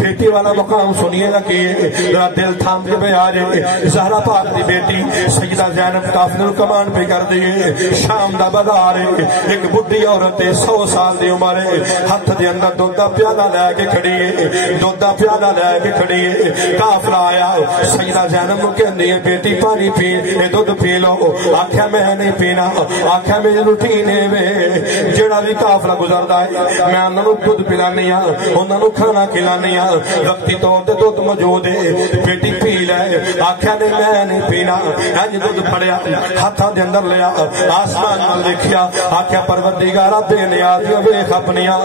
بیٹی والا مقام سنیے گا کہ ذرا دل تھام کے پہ آ جائے زہرا پاک دی بیٹی سیدہ زینب کافر کمان پہ کر دیے شام دا بازار ہے ایک بڈھی عورت 100 سال دی عمر ہے ہاتھ دے اندر دودھ دا پیالہ لے کے کھڑی ہے دودھ دا پیالہ لے کے کھڑی ہے قافلہ آیا سیدہ زینب کو کہندی ہے بیٹی پانی پی اے دودھ پی لو آکھیا میں نہیں پینا آکھیا میری روٹین ہے وے جڑا بھی قافلہ گزردا ہے میں انہاں نوں دودھ پلانی ہاں انہاں نوں کھانا کھلانی ہاں وقتی طور تے دودھ موجود ہے بیٹی پی لے آکھیا میں نہیں پینا اج دودھ پڑیا ہاتھاں دے اندر لیا آسمان نال دیکھیا آکھیا پروردگارا بے نیازی ویکھ اپنیاں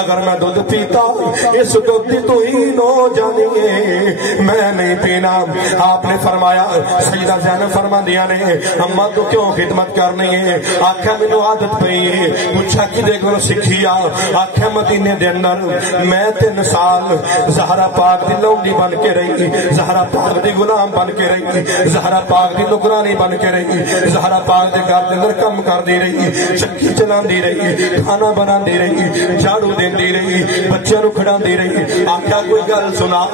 اگر میں دودھ پیتا اس دودھ دی تو ہی نو جانی ہے میں نہیں پینا آپ نے فرمایا سیدہ زینب فرماندیاں نے اماں تو کیوں خدمت کرنی ہے آکھیا مینوں عادت پئی ہے پوچھا کدے کولوں سکھی آ آکھیا مدینے دے اندر میں 3 سال زہرا پاک دی لونڈی بن کے رہی زہرا پاک دی غلام بن کے رہی زہرا پاک دی نوکرانی بن کے رہی زہرا پاک دے گھر دے اندر کم کردی رہی چکی چلاندی رہی کھانا بناندی رہی جھاڑو دیندی رہی بچیاں نوں کھڑاندی رہی آکھیا کوئی گل سنا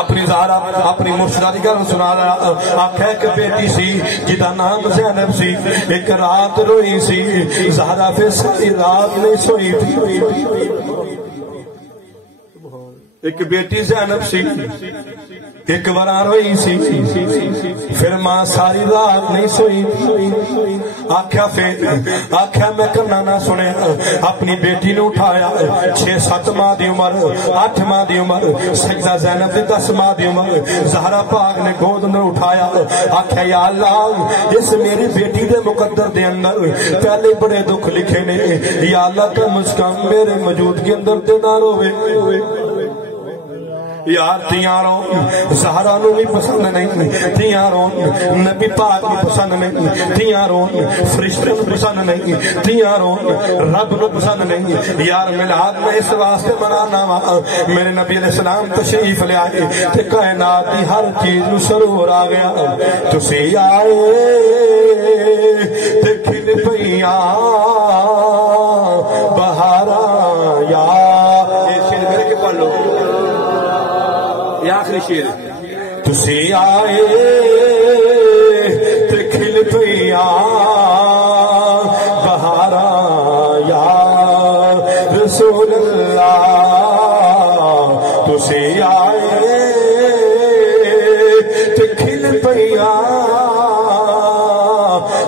اپنی زہرا اپنی مرشدہ دی گل سنا رہا آکھیا ایک بیٹی سی جدا نام زینب سی ایک رات روئی سی زہرا پھر ساری رات نہیں سوئی تھی ایک بیٹی زینب سی ایک ورا روئی سی پھر ماں ساری رات نہیں سوئی آکھیا میں کرنا نہ سنے اپنی بیٹی نے اٹھایا 6-7 ماہ دی عمر 8 ماہ دی عمر سجدہ زینب دی 10 ماہ دی عمر زہرا پاک نے گود میں اٹھایا آکھیا یا اللہ اس میری بیٹی دے مقدر دے اندر پہلے بڑے دکھ لکھے نے یا اللہ کم از کم میرے موجود کے اندر تے نہ روے یار تیاروں زہرا نو بھی پسند نہیں تیاروں نبی پاک بھی پسند نہیں تیاروں فرشتے نو پسند نہیں تیاروں رب نو پسند نہیں یار میلاد میں اس واسطے منانا وا میرے نبی علیہ السلام تشریف لے آئے تے کائنات دی ہر چیز نو سرور آ گیا تسی آئے تے کھل پئیاں بہارا یا یہ شیر میرے کے پڑھ لو یہ آخری شیر تسی آئے تے کھل پئیاں بہارا یا رسول اللہ تسی آئے تے کھل پئیاں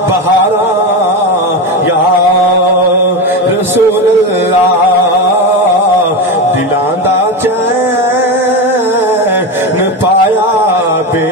بہارا یا رسول اللہ دلاں دا چین پایا بے